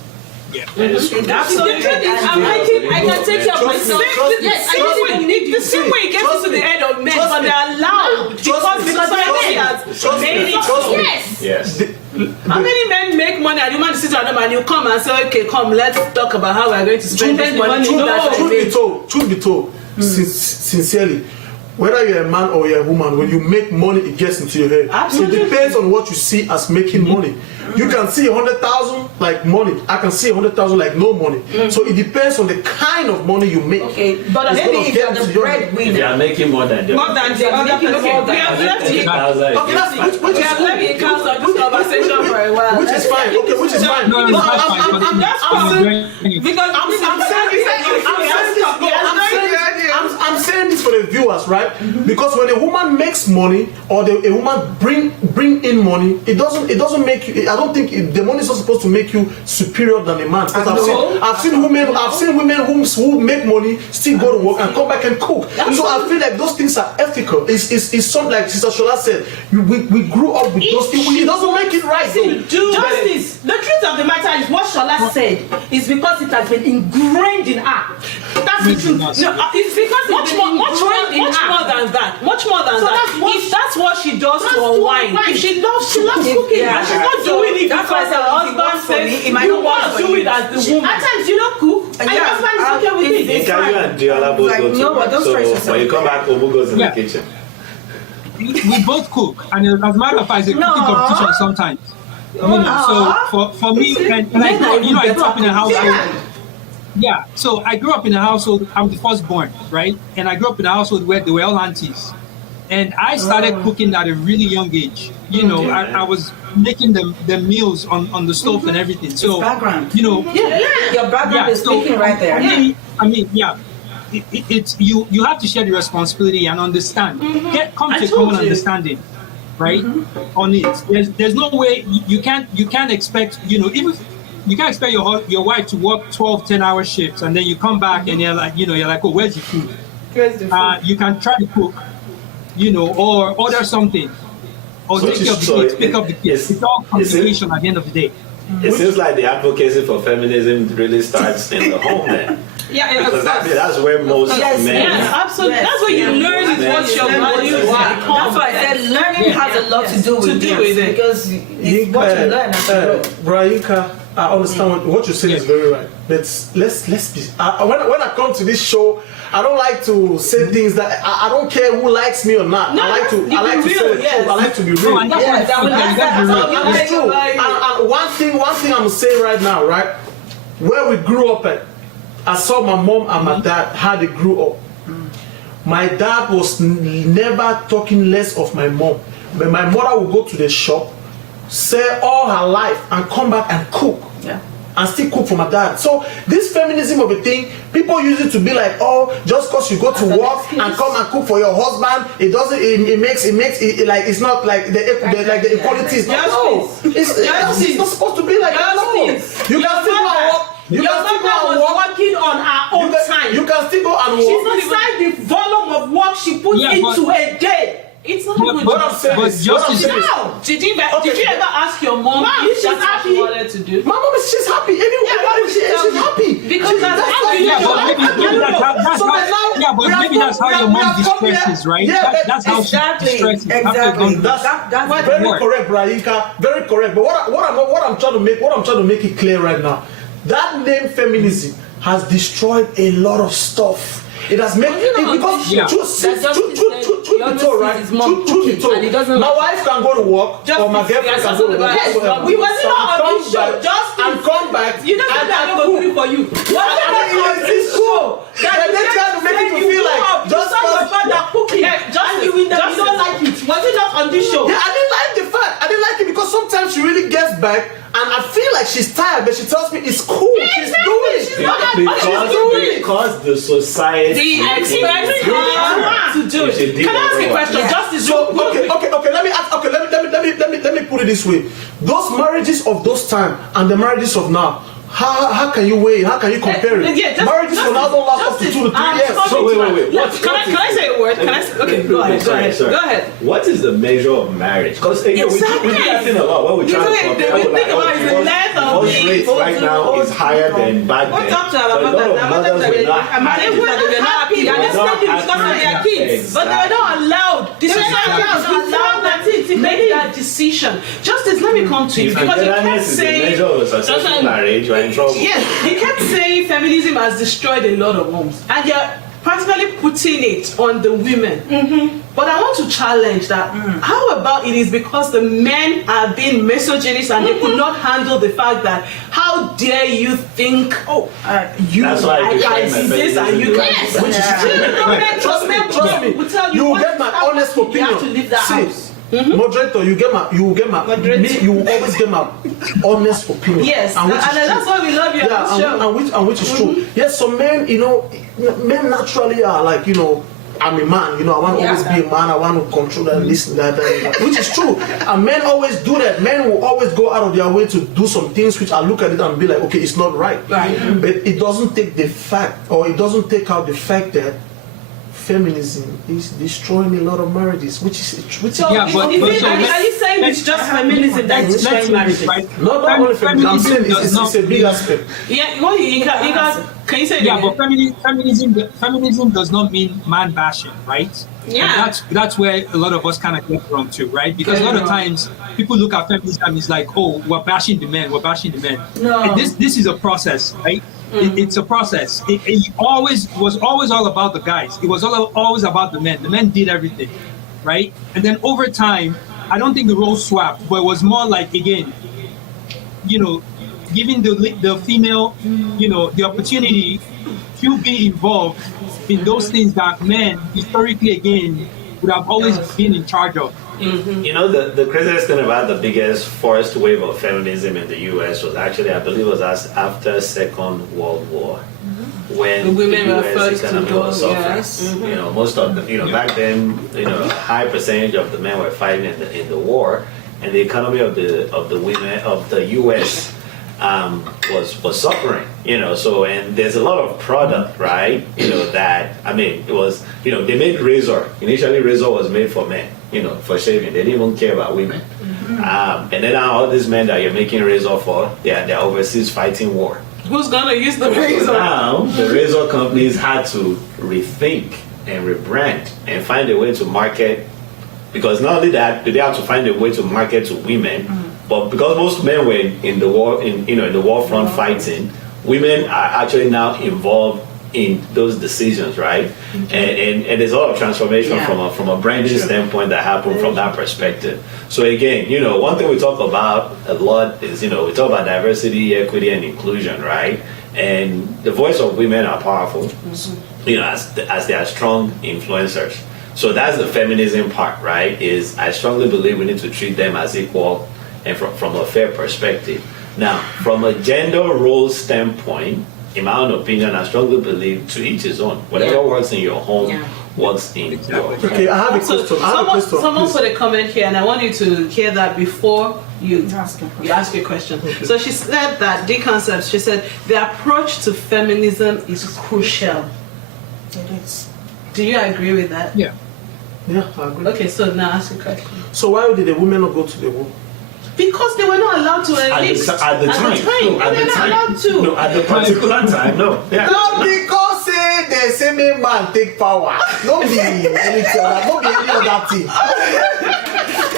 Absolutely. The truth is, I can take care of myself. Yes, I don't even need you. The same way it gets Trust to the me. head of men, Trust but me. they're allowed because me. society Trust has me. made it Trust so. me. Yes. Yes. How many men make money and the woman sits around them and you come and say, okay, come, let's talk about how we're going to spend this money. Truth- That's Truth what be told, sincerely, whether you're a man or you're a woman, when you make money, it gets into your head. Absolutely. It depends on what you see as making money. You can see 100,000 like money. I can see 100,000 like no money. So it depends on the kind of money you make. Okay, but It's maybe gonna if get you're into the your- If you breadwinner. are making more than them. more than the other person. Okay, we have left it. Okay, that's which We is have left the account of this conversation for a while. which is fine. Okay, which is fine. No, that's fine. I'm saying- Because I'm saying this for the viewers, right? Because when a woman makes money or a woman bring in money, it doesn't make you. I don't think the money is not supposed to make you superior than a man. Because I've seen women who make money still go to work and come back and cook. So I feel like those things are ethical. It's something like Sister Shola said. We grew up with those things. It doesn't make it right. though. Justice. The truth of the matter is what Shola said is because it has been ingrained in her. That's the truth. No, it's because much it's more been ingrained in her. than that. Much more than So that. that's what- If that's what she does That's to unwind, why. if she loves cooking, Yeah. and she's not doing it That's why because I her said if it husband works for me, says it might you not work want for to do you. it as the woman. At times you don't cook, and your husband is okay with it. it's Can you and Diola both Like, go to no, work? don't stress So yourself. when you come back, Obu goes in Yeah. the kitchen. we both cook, and as a matter of fact, it's a cooking No. competition sometimes. So for me, and I grew up in a household. Yeah, so I grew up in a household. I'm the firstborn, right? And I grew up in a household where they were all aunties, and I started cooking at a really young age. I was making the meals on the stove and everything. So background. you Your background is speaking right there. I mean, yeah. It's you have to share the responsibility and understand. Come to a common understanding. right? On it. There's no way you can't expect, even you can't expect your wife to work 12, 10-hour shifts and then you come back and you're like, oh, where's the food? Where's the food? You can try to cook, or order something, or So take care of the so kids, pick up the kids. It's all communication at the end of the day. It seems like the advocacy for feminism really starts in the home then. Yeah, Because that's where most Yes, men. yes, absolutely. Yes. That's what you Yeah. learn is what your values are. That's why I said learning has a lot to do with it, because it's what you learn as you grow. Brayinka, I understand what you're saying is very right. But let's be. When I come to this show, I don't like to say things that I don't care who likes me or not. No, I like to you say be the real, truth. yes. I like to be real. No, and that's Yes, what that's you got to be how real. you And it's true. like- And one thing I'm saying right now, right? Where we grew up at, I saw my mom and my dad how they grew up. My dad was never talking less of my mom, but my mother would go to the shop, sell all her life, and come back and cook. Yeah. And still cook for my dad. So this feminism of a thing, people use it to be like, oh, just because you go to an work excuse. and come and cook for your husband, it doesn't. It makes it like it's not like the equality is not. No, it's not supposed to be like that. No, you can still go and work. You Your can still go mother and was work. working on her own time. You can still go and She's work. beside the volume of work she put Yeah, but- into a day. It's not But- even What I'm saying But is, what I'm justice- saying is, Now, Did you ever ask your mom Mom, if she's that's what she happy. wanted to do? my mom is she's happy. Everyone, she's happy. Because that's how you Yeah, but maybe that's how. So then now Yeah, but we have maybe come- that's how we your have- we mom have come here. distresses, right? Yeah, but That's how exactly, she distresses. After exactly. going- That's That's very work. correct, Brayinka. Very correct. But what I'm trying to make it clear right now, that name feminism has destroyed a lot of stuff. It has made because Yeah. truth That's just be told, right? his mom Truth be told, and he doesn't- my wife can go to work Just or my yes, girlfriend can that's go to what work. the- whatsoever. we wasn't So on I come this show, back just and come back. you know and that I'm cook. not for you. It's true. But they try to make it to feel like just saw your father cooking, just- and you don't like it. Was it not on this show? Yeah, I didn't like the fact. I didn't like it because sometimes she really gets back and I feel like she's tired, but she tells me it's cool. She's doing it. She's not happy. She's doing it. Because the society The expect her to do If she it. did Can I ask a otherwise. question? Yeah. Justice, So okay. Let me ask. Okay, let me put it this way. Those marriages of those time and the marriages of now. How can you weigh? How can you compare it? Yeah, just- marriages of now don't last up to 2 to 3 years. Justice, So wait. Can I say a word? Can I say, okay, go ahead. Sorry. Go ahead. What is the measure of marriage? Because again, Exactly. we do that thing a lot when we try to You know, compare. the Like, thing about it is the length of divorce the- rate right now is higher than back What then. talk to our But a lot of mothers? Our mothers mothers were not are married, happy. but they were not happy. They And were they not spent it because of happy. their kids. But they were not allowed. The society was not allowed them to make that decision. Justice, let me come to you If because you kept togetherness is the measure of a successful Justice- marriage, you're in trouble. Yes, you kept saying feminism has destroyed a lot of homes, and you're practically putting it on the women. But I want to challenge that. How about it is because the men are being misogynist and they could not handle the fact that how dare you think you That's why I can defend see my this and you feminism. can Which is trust me. Will tell You will what get my honest You opinion. have to leave that See, house. Moderator, you will always get my honest opinion. Yes, and and which is true. that's why we love you on the show. and which is true. Yes, some men, men naturally are like, I'm a man, I want to always be a man, I want to control and this and that, which is true. And men always do that. Men will always go out of their way to do some things which I look at it and be like, okay, it's not right. Right. But it doesn't take the fact, or it doesn't take out the fact that feminism is destroying a lot of marriages, which is So, Yeah, but- are you but so saying it's just feminism that is destroying marriages? not only feminism. I'm saying it's a big aspect. Yeah, well, you guys, can you say it Yeah, again? but feminism does not mean man bashing, right? Yeah. And that's where a lot of us kind of get from too, right? Because a lot of times people look at feminism and it's like, oh, we're bashing the men. No. And this is a process, right? It's a process. It always was all about the guys. It was always about the men. The men did everything, right? And then over time, I don't think the roles swapped, but it was more like, again, giving the female, the opportunity to be involved in those things that men historically, again, would have always been in charge of. The craziest thing about the biggest first wave of feminism in the US was actually, I believe it was after Second World War, when The women the were US first to economy go, was suffering. yes. You know, most of the, back then, a high percentage of the men were fighting in the war, and the economy of the women of the U.S. Was suffering. So and there's a lot of product, right? That it was they made razor. Initially, razor was made for men. For shaving. They didn't even care about women. And then now all these men that you're making razor for, they're overseas fighting war. Who's gonna use the So razor? now the razor companies had to rethink and rebrand and find a way to market, because not only that, they have to find a way to market to women, but because most men were in the war, in the war front fighting, women are actually now involved in those decisions, right? And there's a lot of transformation from a branding standpoint that happened from that perspective. So again, one thing we talk about a lot is, we talk about diversity, equity, and inclusion, right? And the voice of women are powerful, as they are strong influencers. So that's the feminism part, right? Is I strongly believe we need to treat them as equal and from a fair perspective. Now, from a gender role standpoint, in my own opinion, I strongly believe to each his own. Whatever works in your home works in your home. Okay, I have a So question. someone please. put a comment here, and I want you to hear that before you Ask a question. ask your question. So she said that D-Concepts, she said the approach to feminism is crucial. It is. Do you agree with that? Yeah. Yeah, I agree. Okay, so now ask a question. So why did the women not go to the war? Because they were not allowed to enlist. At the time. No, they're not allowed to. No, at the particular time, no. Yeah. Not because the same man take power. Don't be anything. Don't be any other thing.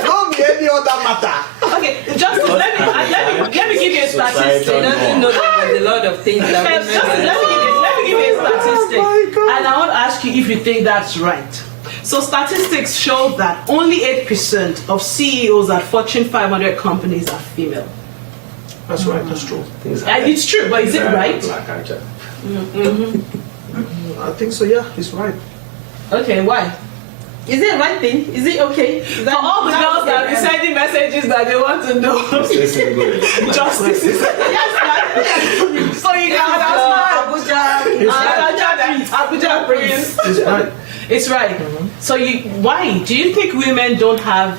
Don't be any other matter. Okay, just let me give you a statistic. Societal norm. know that there's a lot of things that Let me give you a statistic. Oh my God. And I want to ask you if you think that's right. So statistics show that only 8% of CEOs at Fortune 500 companies are female. That's right. That's true. And it's true, but is it right? I think so. Yeah, he's right. Okay, why? Is it right thing? Is it okay? Is For all the girls that are sending messages that they want to know justice is yes, so you can understand Abuja Prince. He's right. It's right. So why do you think women don't have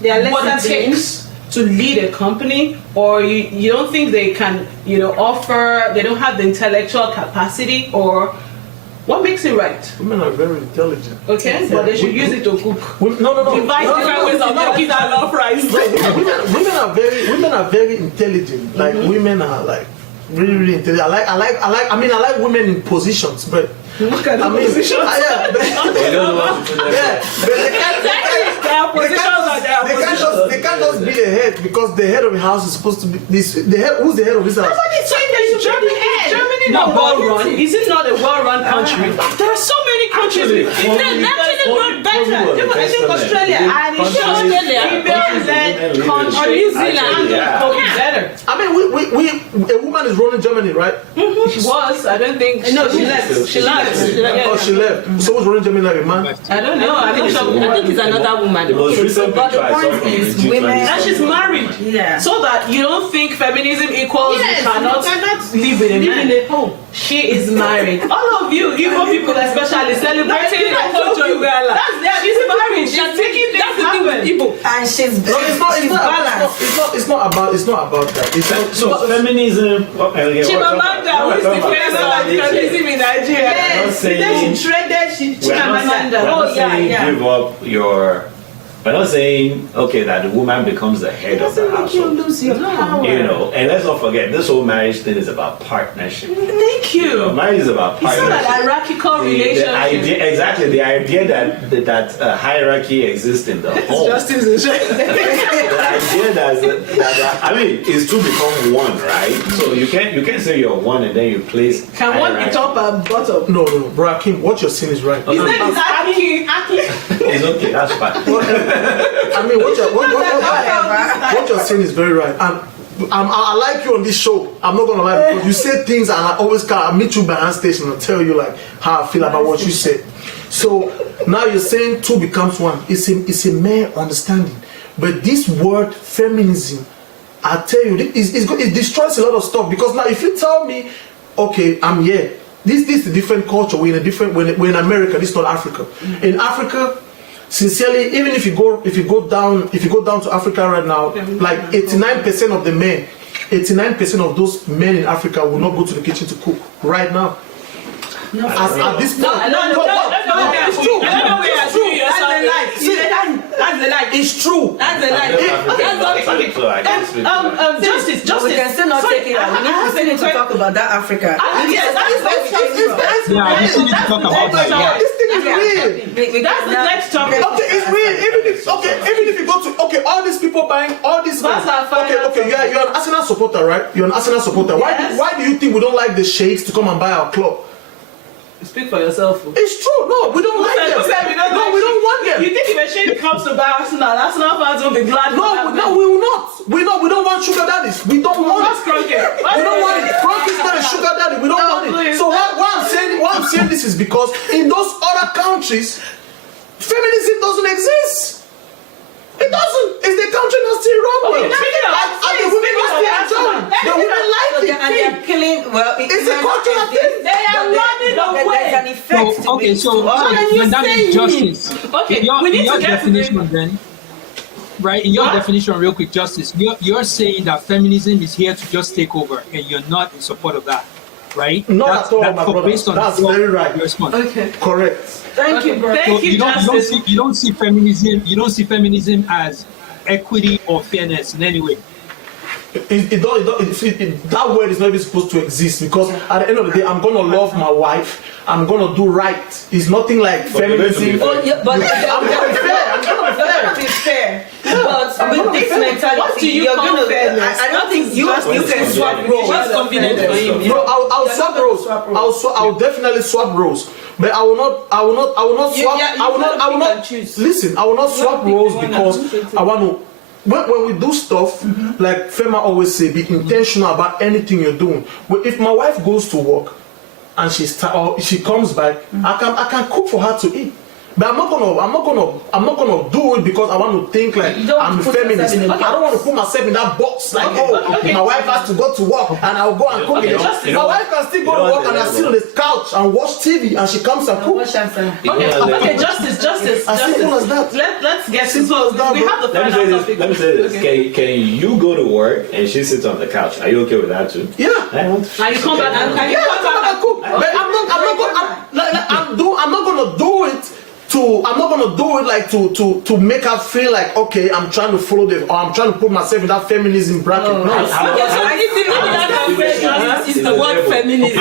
They are what it lesser takes to lead a company, or you don't think they can offer, they don't have the intellectual capacity, or what makes it right? Women are very intelligent. Okay, but they should use it to cook. No. Devise different ways of making that love rice. Women are very intelligent. Like women are like really intelligent. I like women in positions, but What kind of positions? yeah, but they can't just be the head, because the head of the house is supposed to be the head. Who's the head of this house? Germany not well run? Is it not a well run country? There are so many countries. They're actually not better. I think Australia and it's female-led country. Or New Zealand. Yeah. Better. I mean, a woman is running Germany, right? She was. I don't think. No, she left. She left. Oh, she left. So who's running Germany now? A man? I don't know. I'm not sure. I think it's another woman. The most recent but the picture I saw point from is the women- G20 And she's married. Yeah. So that you don't think feminism equals Yes, you cannot live with a man. in a home. She is married. All of you, Igbo people especially, celebrating the culture. She's married. She's taking That's this the thing with happen. Igbo. And she's It's not about that. So feminism. Chimamanda, who is the face of feminism in Nigeria. Yes. Then she traded. We're not Chimamanda. saying give up your. We're not saying that the woman becomes the head of the household. lose your power. And let's not forget, this whole marriage thing is about partnership. Thank you. Marriage is about It's not partnership. an hierarchical relationship. The idea that hierarchy exists in the home. Justice is The idea that is to become one, right? So you can't say you're one and then you place. Can one be hierarchy. top and bottom? No, Bro Akim, what you're saying is right. His name is Aki. It's okay, that's fine. I mean, what you're saying is very right. And I like you on this show. I'm not gonna lie, because you say things, and I always I meet you behind station and tell you like how I feel about what you said. So now you're saying two becomes one. It's a mere understanding. But this word feminism, I tell you, it destroys a lot of stuff. Because now if you tell me, okay, I'm here, this is a different culture. We're in America. This is not Africa. In Africa, sincerely, even if you go down to Africa right now, like 89% of the men, 89% of those men in Africa will not go to the kitchen to cook right now. No, At this point, It's true. That's the lie. That's the lie. It's true. That's the lie. Justice. we can still not take it out. We need to talk about that Africa. Yes, Yeah, we still need to talk about that. This thing is real. that's the next topic. Okay, it's real. Even if you go to all these people buying all these. That's our final Okay, you're an Arsenal supporter, right? You're an Arsenal supporter. Yes. Why do you think we don't like the sheikhs to come and buy our club? Speak for yourself. It's true. No, we don't like them. We don't want them. You think if a shade comes to buy Arsenal fans will be glad? No, we will not. We don't want sugar daddies. We don't want it. We don't want it. Frank is not a sugar daddy. We don't want it. So why I'm saying this is because in those other countries, feminism doesn't exist. It doesn't. It's the country that's still wrong with. And the women must be enjoying. The women like it. And they're killing. Well, It's a cultural thing. They are running away. There's an effect. So, okay, so you when that is saying? justice. Okay, in your, we need in your to get to definition the- then, right? In your What? definition, real quick, justice. You're saying that feminism is here to just take over, and you're not in support of that, right? Not at all, my brother. Based on That's your very right. response. Okay. Correct. Thank you, bro. Thank So you, Justice. you don't see feminism. You don't see feminism as equity or fairness in any way. That word is not even supposed to exist because at the end of the day, I'm gonna love my wife. I'm gonna do right. It's nothing like feminism. Oh, yeah, but I'm gonna be fair. I'm gonna be fair. be fair. But with this mentality, What do you you're call gonna. fairness? I don't think you can swap roles. What's convenient for him? No, I'll swap roles. I'll definitely swap roles. But I will not swap. I will not choose. listen. I will not swap roles because I want to. When we do stuff, like Fema always say, be intentional about anything you're doing. If my wife goes to work and she comes back, I can cook for her to eat. But I'm not gonna do it because I want to think like You don't I'm a put feminist. yourself in a I don't want to put myself in that box like my wife has to go to work and I'll go and cook. Okay, My wife can still go to work and I sit on the couch and watch TV and she comes and cooks. Okay, Justice. As simple as that. Let's get Simple as that, we bro. have the Let me final say this. topic. Let me say this. Okay. Can you go to work and she sits on the couch? Are you okay with that too? Yeah. I don't. And you come back and can you Yeah, come back and cook? but I'm not gonna do it. I'm not gonna do it like to make her feel like okay, I'm trying to follow or I'm trying to put myself in that feminism bracket. No. Okay, so is the word feminism.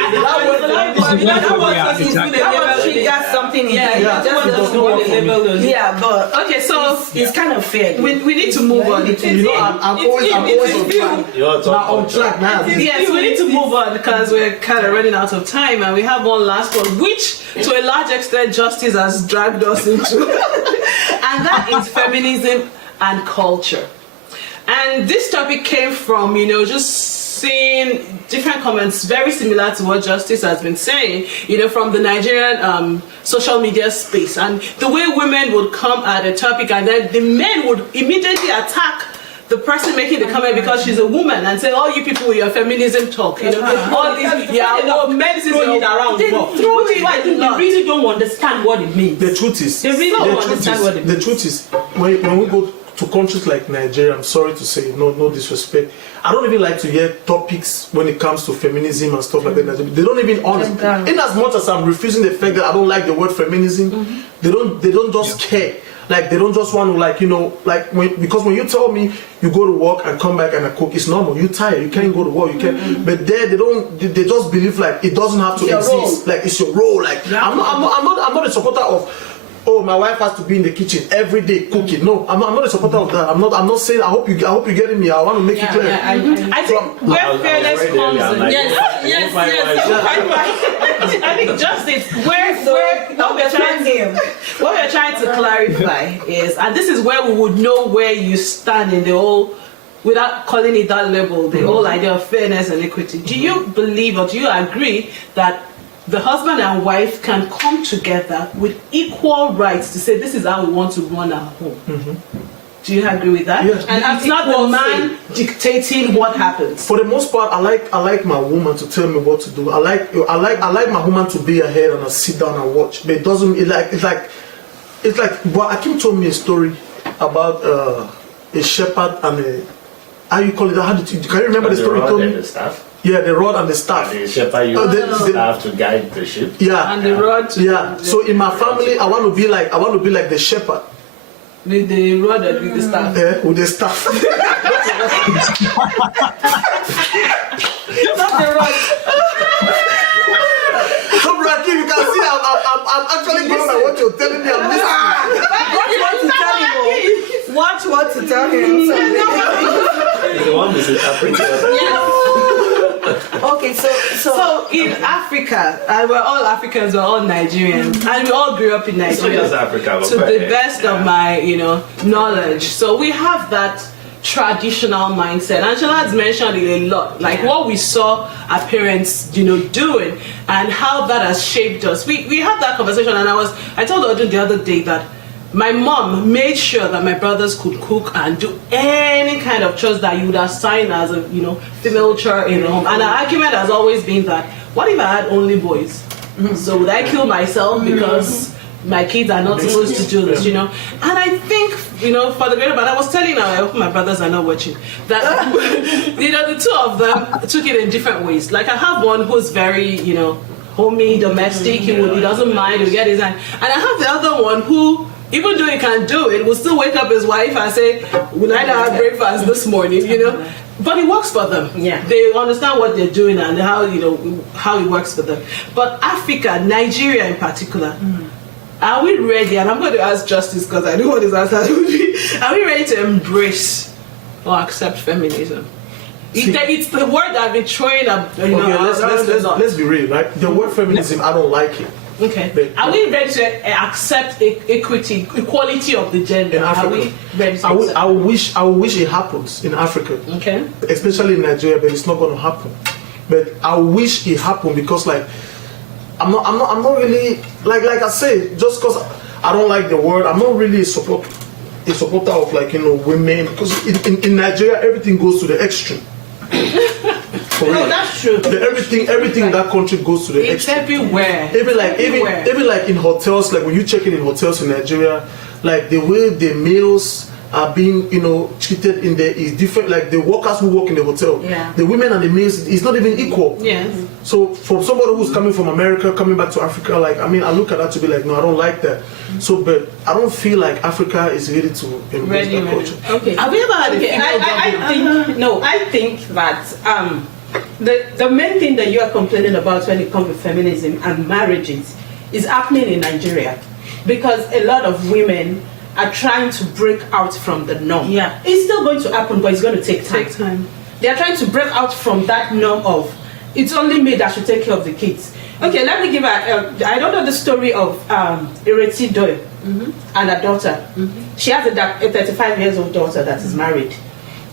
She got something in there. Yeah, Just it does not work for me. Yeah, but Okay, so it's kind of fair. we need to move on. You know, I'm always on track. You're Now on track now. Yes, we need to move on because we're kind of running out of time and we have one last one, which to a large extent Justice has dragged us into. And that is feminism and culture. And this topic came from, just seeing different comments very similar to what Justice has been saying, from the Nigerian social media space. And the way women would come at a topic and then the men would immediately attack the person making the comment because she's a woman and say, "Oh, you people with your feminism talk, all these, men throwing it around." They throw it, but they really don't understand what it means. The truth is, They really don't understand what it the means. truth is, when we go to countries like Nigeria, I'm sorry to say, no disrespect, I don't even like to hear topics when it comes to feminism and stuff like that. They don't even understand. In as much as I'm refusing the fact that I don't like the word feminism, they don't just care. Like they don't just want to because when you tell me you go to work and come back and I cook, it's normal. You're tired, you can't go to work, you can't. But there they just believe like it doesn't have to exist. Like it's your role. Like I'm not a supporter of. Oh, my wife has to be in the kitchen every day cooking. No, I'm not a supporter of that. I'm not saying. I hope you getting me. I want to make it clear. I think where fairness comes in. Yes. I think Justice, what we're trying to clarify is, and this is where we would know where you stand in the whole, without calling it that level, the whole idea of fairness and equity. Do you believe or do you agree that the husband and wife can come together with equal rights to say this is how we want to run our home? Do you agree with that? Yes. And it's not the man dictating what happens. For the most part, I like my woman to tell me what to do. I like my woman to be ahead and I sit down and watch. But it doesn't. It's like. But Akim told me a story about a shepherd and a. How you call it? Can you remember the story? The He told rod me? and the staff. Yeah, the rod and the staff. The shepherd used the staff to guide the sheep. Yeah. And the rod. Yeah. So in my family, I want to be like the shepherd. With the rod and with the staff. Yeah, with the staff. Not the rod. So, Rakim, you can see I'm actually going by what you're telling me. I'm listening. Watch what to tell him. It's the one misinterpreted. Okay, so So in Africa, and we're all Africans, we're all Nigerians, and we all grew up in It's not Nigeria. just Africa, but To the right, best of yeah. my, knowledge. So we have that traditional mindset. And Shala's mentioned it a lot, like what we saw our parents, doing, and how that has shaped us. We had that conversation, and I told Odun the other day that my mom made sure that my brothers could cook and do any kind of chores that you would assign as a female chore in the home. And our argument has always been that, what if I had only boys? So would I kill myself because my kids are not supposed to do this, And I think, for the greater, but I was telling her, I hope my brothers are not watching, that, the two of them took it in different ways. Like I have one who's very, homey, domestic, he doesn't mind, he'll get his hand. And I have the other one who, even though he can do it, will still wake up his wife and say, "Will I not have breakfast this morning?" But it works for them. Yeah. They understand what they're doing and how it works for them. But Africa, Nigeria in particular, are we ready? And I'm going to ask Justice because I know what his answer would be. Are we ready to embrace or accept feminism? It's the word that I've been throwing up. Okay, let's be real, right? The word feminism, I don't like it. Okay. But- Are we ready to accept equality of the gender? In Africa. Are we ready to I accept? wish it happens in Africa, Okay. especially in Nigeria, but it's not going to happen. But I wish it happened because, like, I'm not really like I say, just because I don't like the word, I'm not really a supporter of women, because in Nigeria everything goes to the extreme. For real. No, that's true. Everything in that country goes to the It's extreme. everywhere. Even like in hotels, like when you check in hotels in Nigeria, like the way the males are being treated in there is different. Like the workers who work in the hotel, Yeah. the women and the males is not even equal. Yes. So for somebody who's coming from America, coming back to Africa, I look at that to be like, no, I don't like that. So, but I don't feel like Africa is ready to embrace that culture. Okay. Have you ever had a Okay, female I think that the main thing that you are complaining about when it comes to feminism and marriages is happening in Nigeria, because a lot of women are trying to break out from the norm. Yeah. It's still going to happen, but it's going to take time. Take time. They are trying to break out from that norm of it's only me that should take care of the kids. Okay, let me give I don't know the story of Ireti Doyle and her daughter. She has a 35 years old daughter that is married.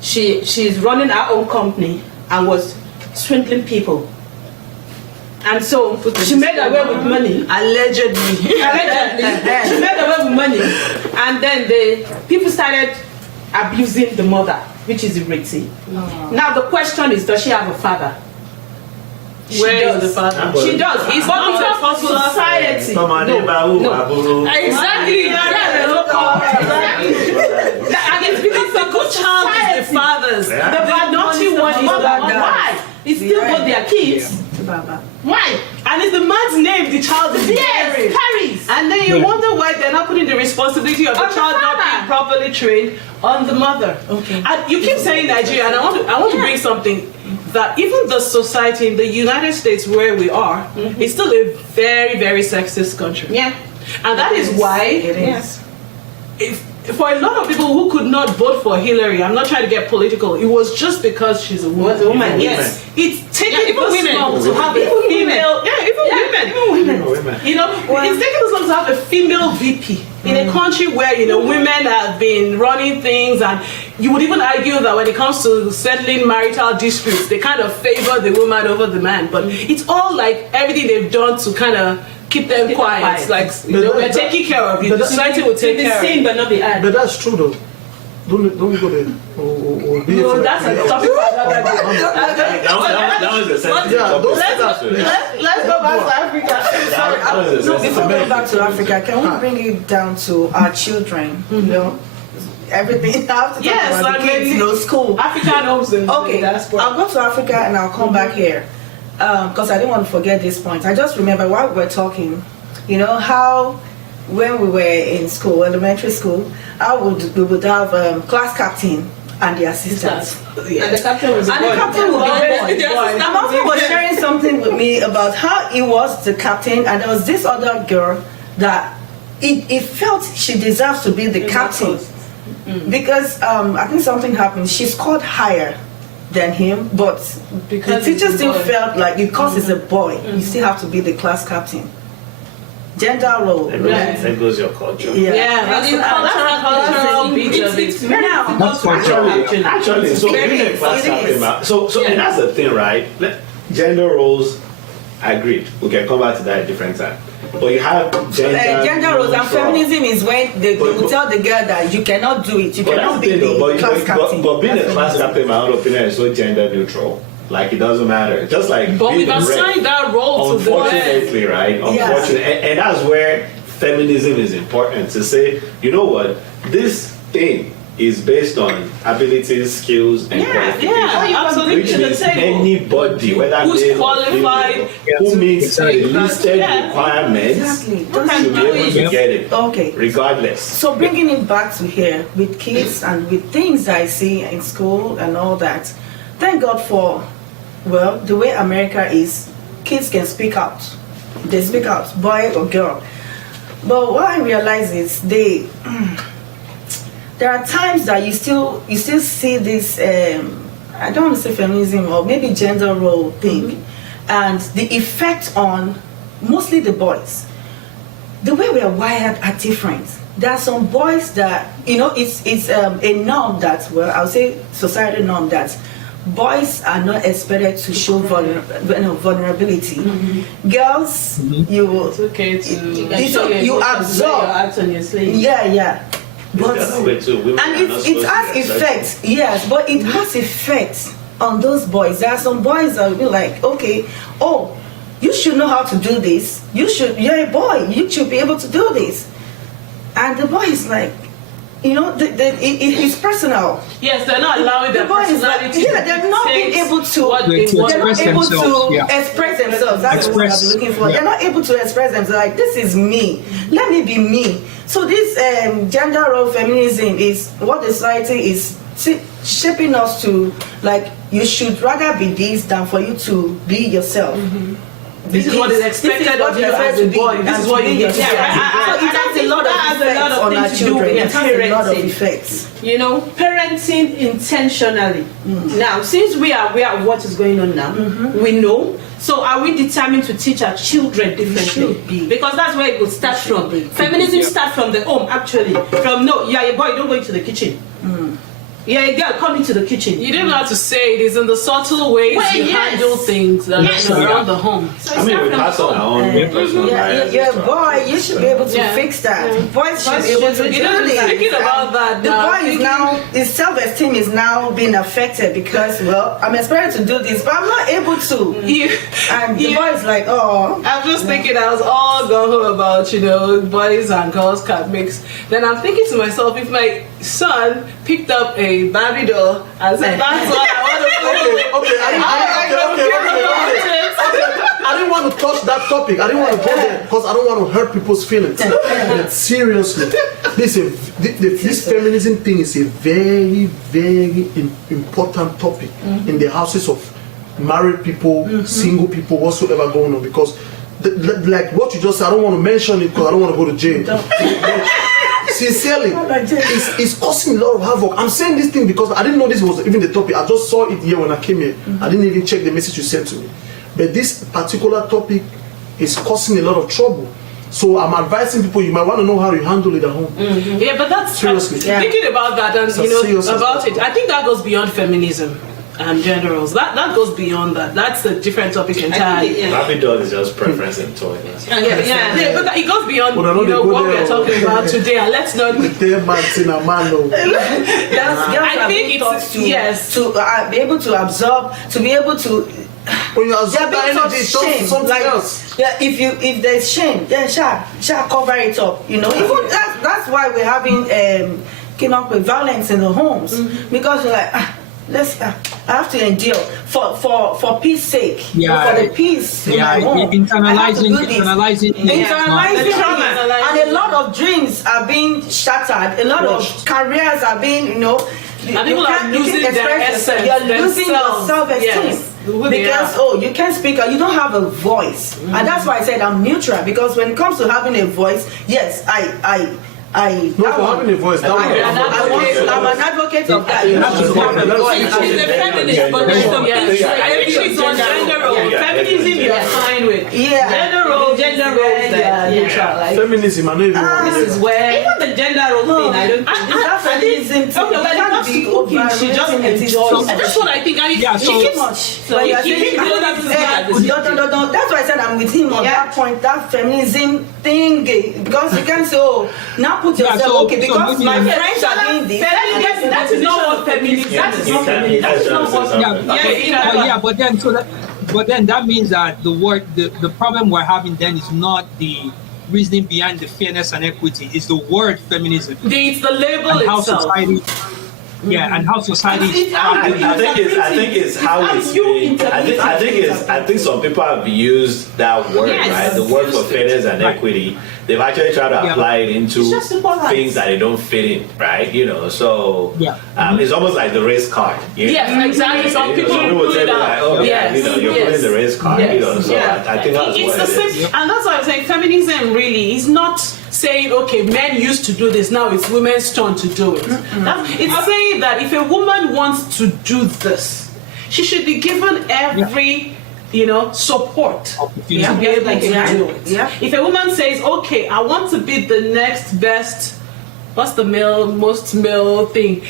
She's running her own company and was swindling people. And so she made away with money. Allegedly. She made away with money. And then the people started abusing the mother, which is Ireti. Now the question is, does she have a father? Where is the father? She does. He's But not a because popular society. No. Exactly. Yeah, and it's because The good child is the father's. Yeah. the naughty one is the mother. why? It's still both their kids. Why? And it's the man's name the child is bearing. Carries. And then you wonder why they're not putting the responsibility of the On the child not father. being properly trained on the mother. Okay. And you keep saying Nigeria, and I want to bring something that even the society in the United States where we are is still a very, very sexist country. Yeah. And that is why It is. for a lot of people who could not vote for Hillary, I'm not trying to get political, it was just because she's a woman. Was a woman, Yes. It's taken Yeah, even this women. long to have a female. Even women. It's taken this long to have a female VP in a country where women have been running things, and you would even argue that when it comes to settling marital disputes, they kind of favor the woman over the man. But it's all like everything they've done to kind of keep them quiet. Like we're taking care of you. The society will take care of you. But not be heard. But that's true though. don't go there. Or be No, afraid. that's a topic for another day. That was the sensitive Yeah, topic. those- Let's go back to Africa. Sorry, That was the no, sensitive before we go topic. back to Africa, can we bring it down to our children? You know, everything. I have to talk Yes, about the kids, you know, school. African homes in Okay, diaspora. I'll go to Africa and I'll come back here because I didn't want to forget this point. I just remember while we were talking, you know, how when we were in school, elementary school, we would have class captain and the assistants. And the captain was And the captain would be The boy. assistant My mom was sharing something with me about how he was the captain, and there was this other girl that it felt she deserves to be the captain because I think something happened. She scored higher than him, but Because the he's teacher a still boy. felt like because he's a boy, you still have to be the class captain. Gender role. There goes your culture. Yeah, And in cultural beat of it's it. very Now- difficult to Actually, so It being a is, class it captain, is. so and that's the thing, right? Gender roles, agreed. We can come back to that at a different time. But you have Gender roles and neutral. feminism is when they will tell the girl that you cannot do it, you But cannot that's be the thing, though. the class captain. But being a That's class feminism. captain, in my own opinion, is so gender neutral. Like it doesn't matter. Just like But being we've the rep. assigned that role to the men. Unfortunately, right? Yeah. Unfortunately, and that's where feminism is important to say, you know what, this thing is based on abilities, skills, and qualifications. Yeah, absolutely. Which To the means table. anybody, whether Who's male or qualified, female, who meets the Exactly. listed Yeah. requirements Exactly. should be able to Yep. get it, Okay. regardless. So bringing it back to here with kids and with things I see in school and all that, thank God for, well, the way America is, kids can speak out. They speak out, boy or girl. But what I realize is there are times that you still see this, I don't want to say feminism or maybe gender role thing, and the effect on mostly the boys. The way we are wired are different. There are some boys that, you know, it's a norm that, well, I would say societal norm that boys are not expected to show vulnerability. Girls, you will, It's okay to you absorb. your act on your sleeve. Yeah. But, The other way too, women and are not it supposed to has be effect, yes, but it has effect on those boys. There are some boys that will be like, okay, oh, you should know how to do this. You're a boy, you should be able to do this. And the boy is like, you know, it's personal. Yes, they're not allowing their The boy is like, personality. yeah, they're not being dictate able to. what they To want. They're not express able themselves, to yeah. express themselves. That's what I'm Express, looking for. yeah. They're not able to express themselves. Like, this is me. Let me be me. So this gender role feminism is what the society is shaping us to. Like, you should rather be this than for you to be yourself. This is what is expected of you as a boy. This is what you need to Yeah, do. so it has a lot of That has a lot effects of on our things to do children. with It has a lot of parenting. effects. You know, parenting intentionally. Now, since we are aware of what is going on now, we know. So, are we determined to teach our children differently? should be. Because that's where it will start from. Feminism starts from the home, actually. From no, you are a boy, don't go into the kitchen. You're a girl, come into the kitchen. You don't have to say it. It's in the subtle ways Well, you yes. handle things that Yes. are around the home. So I mean, we pass on our own personal Yeah, biases you're to a our boy. You should be able to Yeah. fix that. Boys should Boys be able should to be do able to this. thinking about that The now, boy is thinking- now, his self-esteem is now being affected because, well, I'm expected to do this, but I'm not able to. And the boy is like, oh. I'm just thinking I was all gung-ho about, you know, boys and girls can't mix. Then I'm thinking to myself, if my son picked up a Barbie doll and said, that's what I want to do. Okay, I didn't want to touch that topic. I didn't want to go there because I don't want to hurt people's feelings. But seriously, listen, this feminism thing is a very, very important topic in the houses of married people, single people, whatsoever going on. Because, like what you just said, I don't want to mention it because I don't want to go to jail. Sincerely, it's causing a lot of havoc. I'm saying this thing because I didn't know this was even the topic. I just saw it here when I came here. I didn't even check the message you sent to me. But this particular topic is causing a lot of trouble. So I'm advising people, you might want to know how you handle it at home. Yeah, but that's Seriously. thinking about that and It's a you know serious about aspect. it. I think that goes beyond feminism. gender roles. That goes beyond that. That's a different topic entirely. Barbie doll is just preference in toys. Yeah, but it goes beyond Well, I know they go what there. we're talking about today. And let's not. Damn man, thing a man, no. I think it's yes. to be able to absorb, to be able to. When you There absorb be that some energy, it turns to shame, something like else. yeah. If there's shame, then shall cover it up. You know, even that's why we're having came up with violence in the homes because we're like I have to endure for peace sake. Yeah. For the peace in Yeah, my home. internalizing. Internalizing The trauma. and a lot of dreams are being shattered. A lot of careers are being, And people are losing their essence, You're losing your themselves. self-esteem Yes, who they because you can't speak. You don't have a voice, and that's why I said I'm neutral. Because when it comes to having a voice, yes, No, for having a voice, that one. I'm an advocate of that. You have to have a voice. She's a feminist, but there's some I think she's on gender role. Yeah. Feminism, you're fine with. Yeah. Gender roles, that- yeah, neutral. Like, Feminism, I know even this is where. Even the gender role thing, I don't think. That feminism thing, Okay, when it can't comes be to cooking, she just overrating it. enjoys And that's what I think. Yeah, so- Too much. So But you're you saying, keep doing that, this is bad, this is no. That's why I said I'm with him on Yeah. that point. That feminism thing, because you can say, now put Yeah, yourself so- okay so because maybe- my friends are doing this. That is not what feminism. That is not feminism. That is not what. Yeah, but then that means that the problem we're having then is not the reasoning behind the fairness and equity. It's the word feminism it's the label and how itself. society. Yeah, and how society. It's I think it's how it's been. I think some people have used that word, Yes. right? The word for fairness and Right. equity. They've actually tried to Yeah. apply it into It's just simple rights. things that they don't fit in, right? So Yeah. it's almost like the race card. Yes, exactly. Some people Some people put say it like, out. oh yeah, Yes. you're Yes. putting the race card. Yes. So Yeah. I think that's It's what the it same, is. and that's why I'm saying feminism really is not saying okay, men used to do this, now it's women's turn to do it. It's saying that if a woman wants to do this, she should be given every support Opportunity. to be able to Yeah. do it. Yeah. If a woman says, okay, I want to be the next best, what's the most male thing,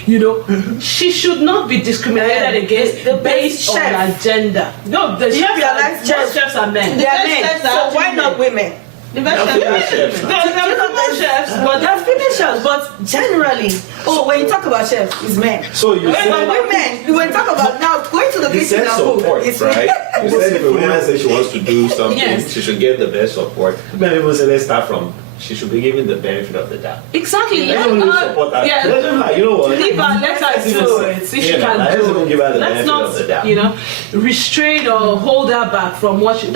she should not be discriminated Yeah. against The best based on chef. her gender. No, the You chefs realize most chefs are men. They are best men, chefs are so why actually not men. women? The best chef. No, female chefs, but There are female chefs, but generally, when you talk about chefs, it's men. So you But said women, when you talk about now going to the you kitchen said and cook, support, it's right? You said if a woman says she wants to do something, Yes. she should get the best support. Many people say let's start from she should be given the benefit of the doubt. exactly. Let's even support her. Yeah. Let's even, you know what? Leave her, let her do it. See, she can let's do even it. give her the Let's benefit of the doubt. not, restrain or hold her back from what she.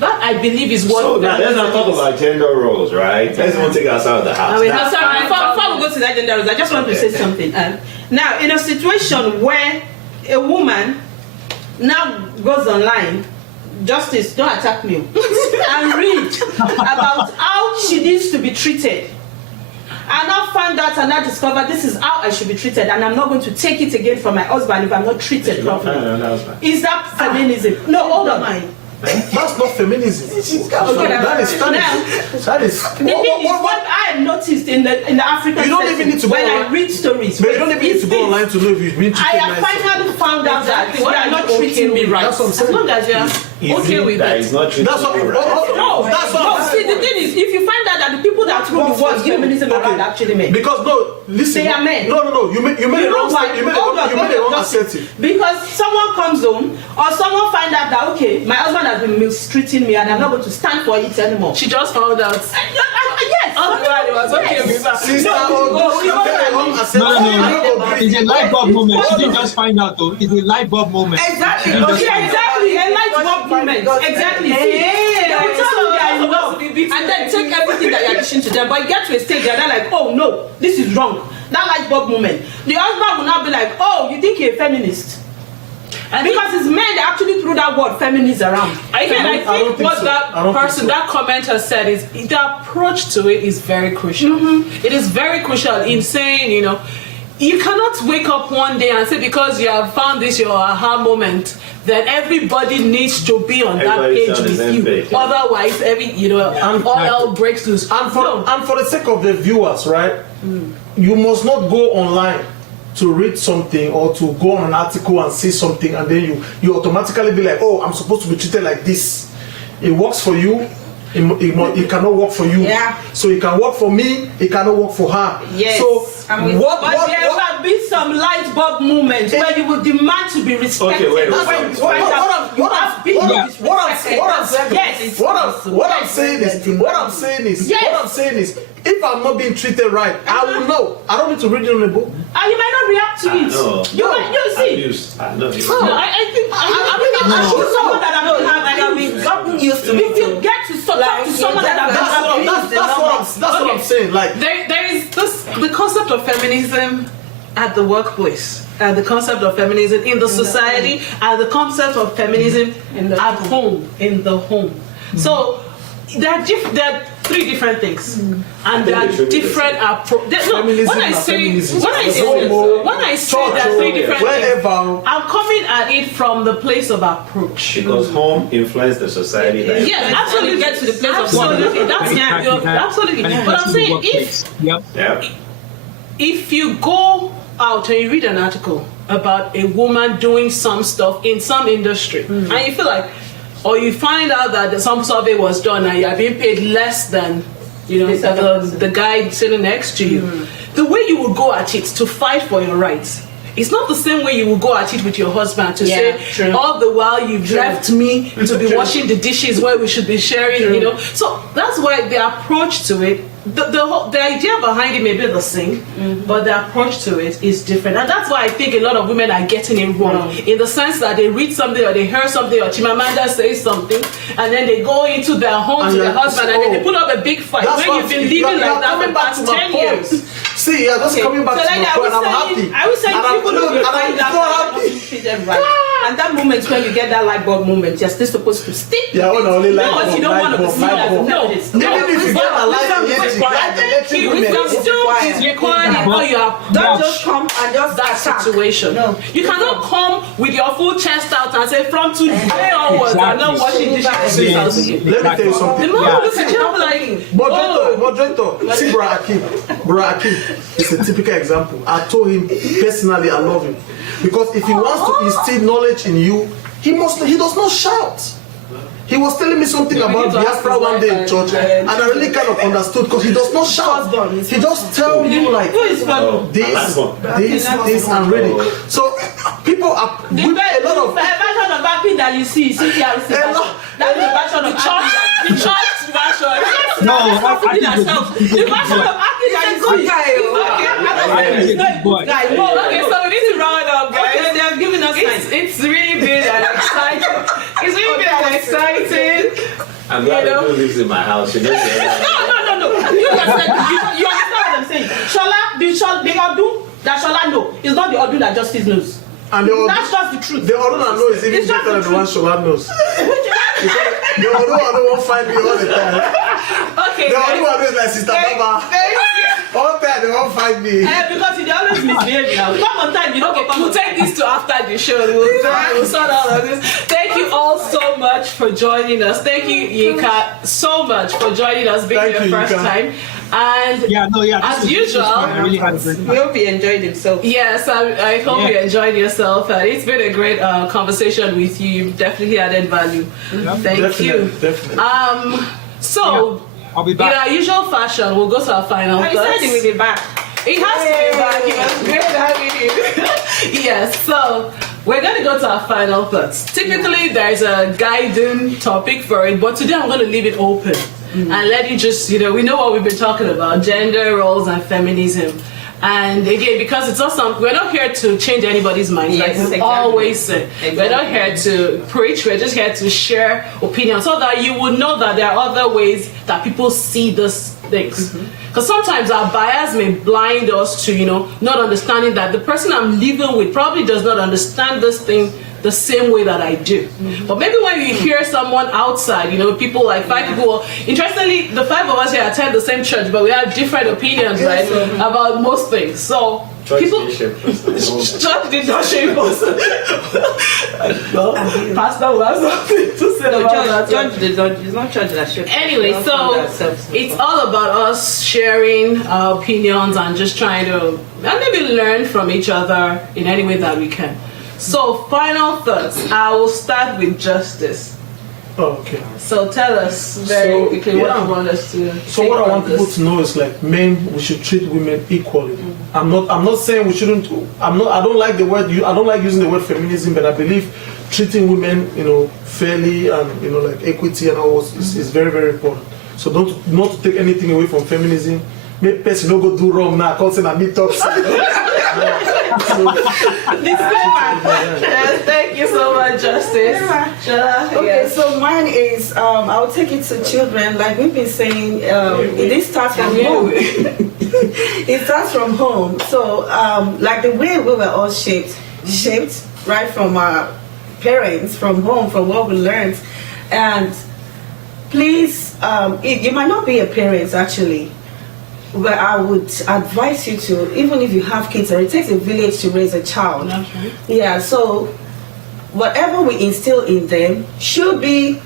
That I believe is what. So now let's not talk about gender roles, right? Let's even take us out of the house. Wait, Now, no, sorry, before we go to that gender roles, I just want to say something. Now, in a situation where a woman now goes online, Justice, don't attack me, and read about how she needs to be treated. I now find out and now discover this is how I should be treated, and I'm not going to take it again from my husband if I'm not treated she's not finding properly. another husband. Is that feminism? No, hold on. That's not feminism. That is Now, that is. the thing is, what I have noticed in the African You don't even setting, need to go when I online. read stories, But you don't even need to go online to know if you've been I treated have nicely. finally found out that Exactly. they Why are not treating me right. That's what I'm As saying. long as you're Is okay it with that it. is not treating That's what. you right? No, That's what. no. See, the thing is, if you find out that the people that throw the word feminism around are actually men. Because listen. They are men. No. You made You a know wrong why? statement. You made Hold on, a wrong just- assertive. Because someone comes home or someone find out that okay, my husband has been mistreating me and I'm not going to stand for it anymore. She just found out. Yes. Otherwise, it was okay with her. Sister, No. It's a light bulb moment. She didn't just find out though. It's a light bulb moment. Exactly. She just- Yeah, exactly. A light bulb moment. Exactly. See, they will tell you they are in love and then take everything that you're dishing to them. But you get to a stage where they're like, oh no, this is wrong. That light bulb moment. The husband will now be like, oh, you think you're a feminist? And Because it's men that actually threw that word feminist around. Again, I I don't think think what so. that I don't think person, so. that commenter said is the approach to it is very crucial. It is very crucial in saying, you cannot wake up one day and say because you have found this your aha moment that everybody needs to be on that Everybody's page on the with same you. page, yeah. Otherwise, all hell breaks loose. And for the sake of the viewers, right? You must not go online to read something or to go on an article and see something, and then you automatically be like, oh, I'm supposed to be treated like this. It works for you. It cannot work for you. Yeah. So it can work for me. It cannot work for her. Yes. So But there will be some light bulb moments where you will demand to be respected. Okay, wait. When you find out you have been disrespected. Yes. What I'm saying is, if I'm not being treated right, I will know. I don't need to read it on the book. And you might not react to it. You see. Abuse. I know. No, I think I'm sure someone that I've gotten used to if it. you get to talk to someone that That's what I'm saying. Like, there is the concept of feminism at the workplace, and the concept of feminism in the society, and the concept of feminism at home, in the home. So there are three different things, and there are different approaches. When I say there are three different things, I'm coming at it from the place of approach. Because home influences the society. That Yeah, absolutely. get to the place of Absolutely, that's absolutely. But I'm saying yeah. if you go out and you read an article about a woman doing some stuff in some industry, and you feel like, or you find out that some survey was done and you're being paid less than, the guy sitting next to you, the way you will go at it to fight for your rights, it's not the same way you will go at it with your husband to say, all the while you've left me to be washing the dishes where we should be sharing, So that's why the approach to it, the idea behind it may be the same, but the approach to it is different. And that's why I think a lot of women are getting it wrong, in the sense that they read something or they hear something or Chimamanda says something, and then they go into their home to their husband and then they put up a big fight when you've been living like that for the past 10 years. See, you're just coming back to my point, and I'm happy. I was saying people don't find that and that moment when you get that light bulb moment, you're still supposed to stick. Yeah, only light bulb. No, you don't want to be seen as a no. Even if you get a light Wisdom is required in how you Don't approach just come and just that attack. situation. No. You cannot come with your full chest out and say, from today onwards, I'm not washing dishes in this house again. Let me tell you something. The moment you look at you, like, Moderator, see Bro Akim is a typical example. I told him personally I love him. Because if he wants to instill knowledge in you, he does not shout. He was telling me something about Biafra one day in church, and I really kind of understood because he does not shout. He just tell you like this, and really. So people are The version of Happy that you see, that's the version of the church version. No, The version of Happy that you see. He's a good boy. okay, so we need to round up, guys. Okay, they have given us time. It's really been an exciting. It's really been an exciting. I'm glad that you lives in my house. You know, No. You understand what I'm saying? Shola, the Odu that Shola know is not the Odu that Justice knows. And That's just the truth. the Odu I know is even better than the one Shola knows. The Odu I know won't find me all the time. Okay. The Odu I know is like Sister Baba. All the time they won't find me. Because they always misbehave now. Come on time, you know. We'll take this to after the show. We'll sort all of this. Thank you all so much for joining us. Thank you, Yinka, so much for joining us, being Thank your you, first Yinka. time. And As usual, I really had a great We time. hope you enjoyed himself. yes, I hope you enjoyed yourself. It's been a great conversation with you. You've definitely added value. Thank you. Definitely. So, I'll be in back. our usual fashion, we'll go to our final I thoughts. said he will be back. It has to be back. It was great having you. Yes, so we're going to go to our final thoughts. Typically, there's a guiding topic for it, but today I'm going to leave it open and let you just, we know what we've been talking about, gender roles and feminism. And again, because it's not something, we're not here to change anybody's mind. Yes, like we exactly. always say. We're not here to preach, we're just here to share opinions so that you would know that there are other ways that people see these things. Because sometimes our bias may blind us to, not understanding that the person I'm living with probably does not understand this thing the same way that I do. But maybe when you hear someone outside, people like 5 people. Well, interestingly, the 5 of us here attend the same church, but we have different opinions, right, about most things. So people, church did not shape us. Well, Pastor will have something to say about that. It's not church that shaped us. Anyway, We so found ourselves. it's all about us sharing our opinions and just trying to maybe learn from each other in any way that we can. So, final thoughts. I will start with Justice. Oh, okay. So, tell us very So, quickly what yeah. you want us to. So take what I on want people this. to know is like men, we should treat women equally. I'm not saying we shouldn't. I don't like the word. I don't like using the word feminism, but I believe treating women, fairly and like equity and all is very, very important. So not to take anything away from feminism. Make person no go do wrong now. Can't say I meet up. Yes, thank you so much, Justice. Shola, Okay, yes. so mine is I'll take it to children. Like we've been saying, it starts from home. It starts from home. So like the way we were all shaped right from our parents, from home, from what we learned, and please, you might not be a parent actually. But I would advise you to, even if you have kids, or it takes a village to raise a child. Okay. Yeah, so whatever we instill in them should be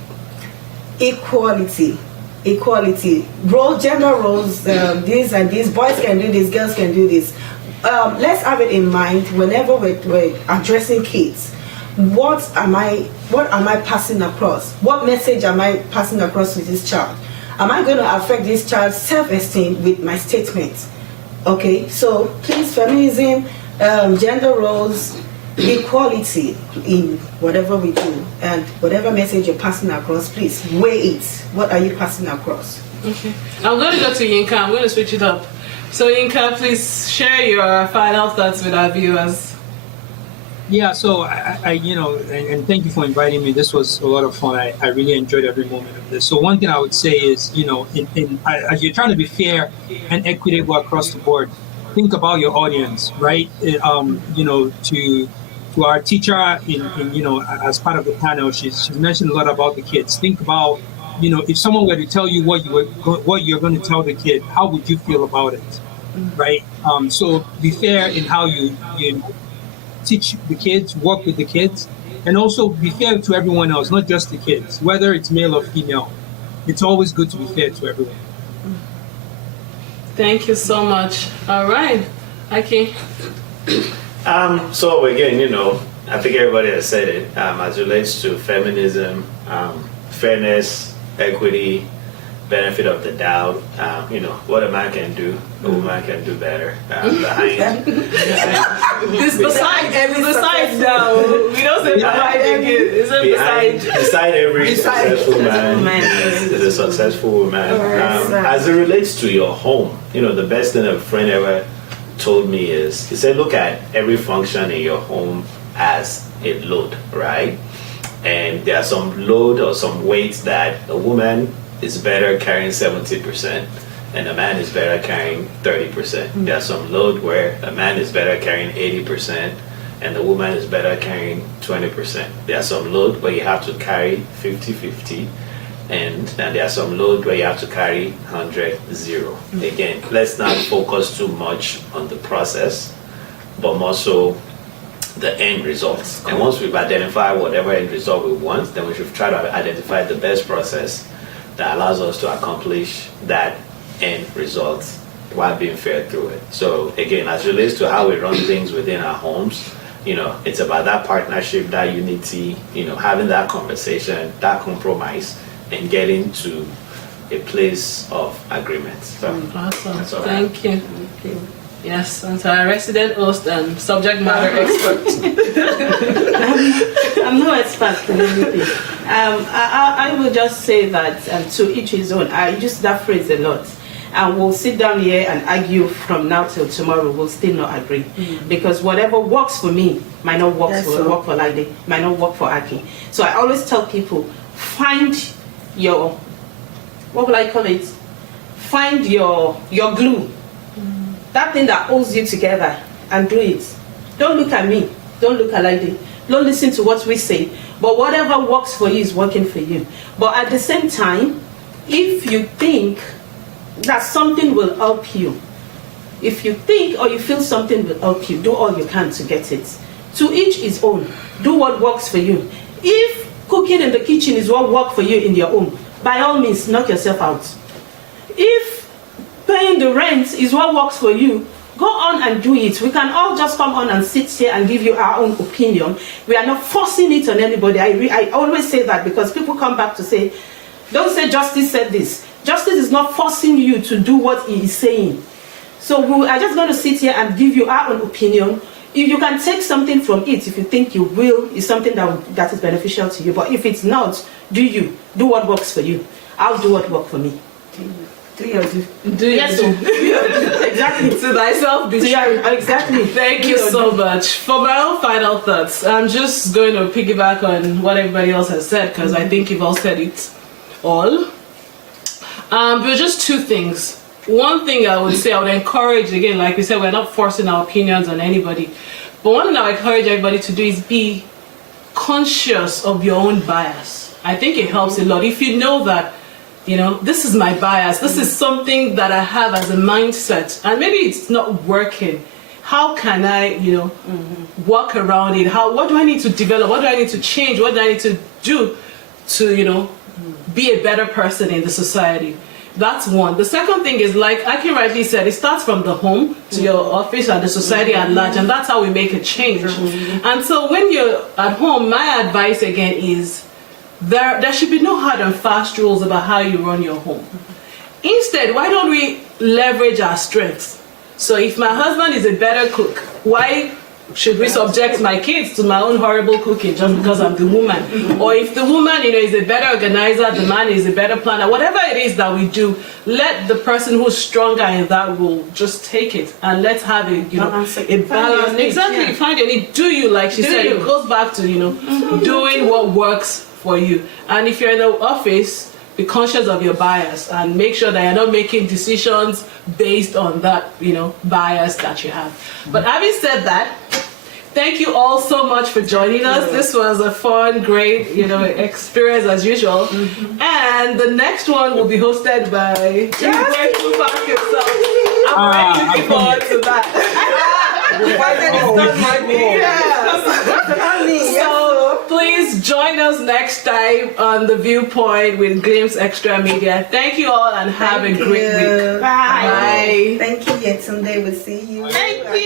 equality. Gender roles, this and this, boys can do this, girls can do this. Let's have it in mind whenever we're addressing kids. What am I passing across? What message am I passing across to this child? Am I going to affect this child's self-esteem with my statements? Okay, so please, feminism, gender roles, equality in whatever we do, and whatever message you're passing across, please weigh it. What are you passing across? Okay. I'm going to go to Yinka. I'm going to switch it up. So, Yinka, please share your final thoughts with our viewers. Yeah, so and thank you for inviting me. This was a lot of fun. I really enjoyed every moment of this. So one thing I would say is, as you're trying to be fair and equitable across the board, think about your audience, right? To our teacher, as part of the panel, she's mentioned a lot about the kids. Think about, if someone were to tell you what you're going to tell the kid, how would you feel about it, right? So be fair in how you teach the kids, work with the kids, and also be fair to everyone else, not just the kids, whether it's male or female. It's always good to be fair to everyone. Thank you so much. All right. Okay. So again, I think everybody has said it, as it relates to feminism, fairness, equity, benefit of the doubt, what a man can do, a woman can do better. Besides now. We don't say behind again. It's beside every successful man is a successful woman. As it relates to your home, the best thing a friend ever told me is, he said, look at every function in your home as a load, right? And there are some load or some weights that a woman is better carrying 70% and a man is better carrying 30%. There are some load where a man is better carrying 80% and the woman is better carrying 20%. There are some load where you have to carry 50-50 and there are some load where you have to carry 100-0. Again, let's not focus too much on the process, but more so the end results. And once we've identified whatever end result we want, then we should try to identify the best process that allows us to accomplish that end result while being fair through it. So again, as it relates to how we run things within our homes, it's about that partnership, that unity, having that conversation, that compromise, and getting to a place of agreement. So Awesome. that's all right. Thank you. Yes, and so our resident host and subject matter expert. I'm no expert in anything. I will just say that to each his own. I use that phrase a lot. And we'll sit down here and argue from now till tomorrow. We'll still not agree. Because whatever works for me might not work for Lady, might not work for Aki. So I always tell people, find your, what will I call it? Find your glue. That thing that holds you together, and do it. Don't look at me. Don't look at Lady. Don't listen to what we say. But whatever works for you is working for you. But at the same time, if you think that something will help you, if you think or you feel something will help you, do all you can to get it. To each his own. Do what works for you. If cooking in the kitchen is what works for you in your home, by all means, knock yourself out. If paying the rent is what works for you, go on and do it. We can all just come on and sit here and give you our own opinion. We are not forcing it on anybody. I always say that because people come back to say, don't say Justice said this. Justice is not forcing you to do what he is saying. So we are just going to sit here and give you our own opinion. If you can take something from it, if you think you will, is something that is beneficial to you. But if it's not, do what works for you. I'll do what works for me. Do you? Yes, do. exactly. To thyself be true. Exactly. Thank you so much. For my own final thoughts, I'm just going to piggyback on what everybody else has said because I think you've all said it all. But just two things. One thing I would say, I would encourage, again, like we said, we're not forcing our opinions on anybody. But one thing I would encourage everybody to do is be conscious of your own bias. I think it helps a lot. If you know that, this is my bias, this is something that I have as a mindset, and maybe it's not working. How can I, work around it? What do I need to develop? What do I need to change? What do I need to do to, be a better person in the society? That's one. The second thing is, like Aki rightly said, it starts from the home to your office and the society at large, and that's how we make a change. And so when you're at home, my advice again is there should be no hard and fast rules about how you run your home. Instead, why don't we leverage our strengths? So if my husband is a better cook, why should we subject my kids to my own horrible cooking just because I'm the woman? Or if the woman, is a better organizer, the man is a better planner, whatever it is that we do, let the person who's stronger in that role just take it and let's have a balance. Exactly, yeah. Find it. Do you, like she said, it goes back to, doing what works for you. And if you're in the office, be conscious of your bias and make sure that you're not making decisions based on that, bias that you have. But having said that, thank you all so much for joining us. This was a fun, great, experience as usual. And the next one will be hosted by Jimmy Tupac himself. I'm really looking forward to that. So please join us next time on The Viewpoint with Glimpse Extra Media. Thank you all and have a great week. Bye. Bye. Thank you, Yetunde. We'll see you. Thank you.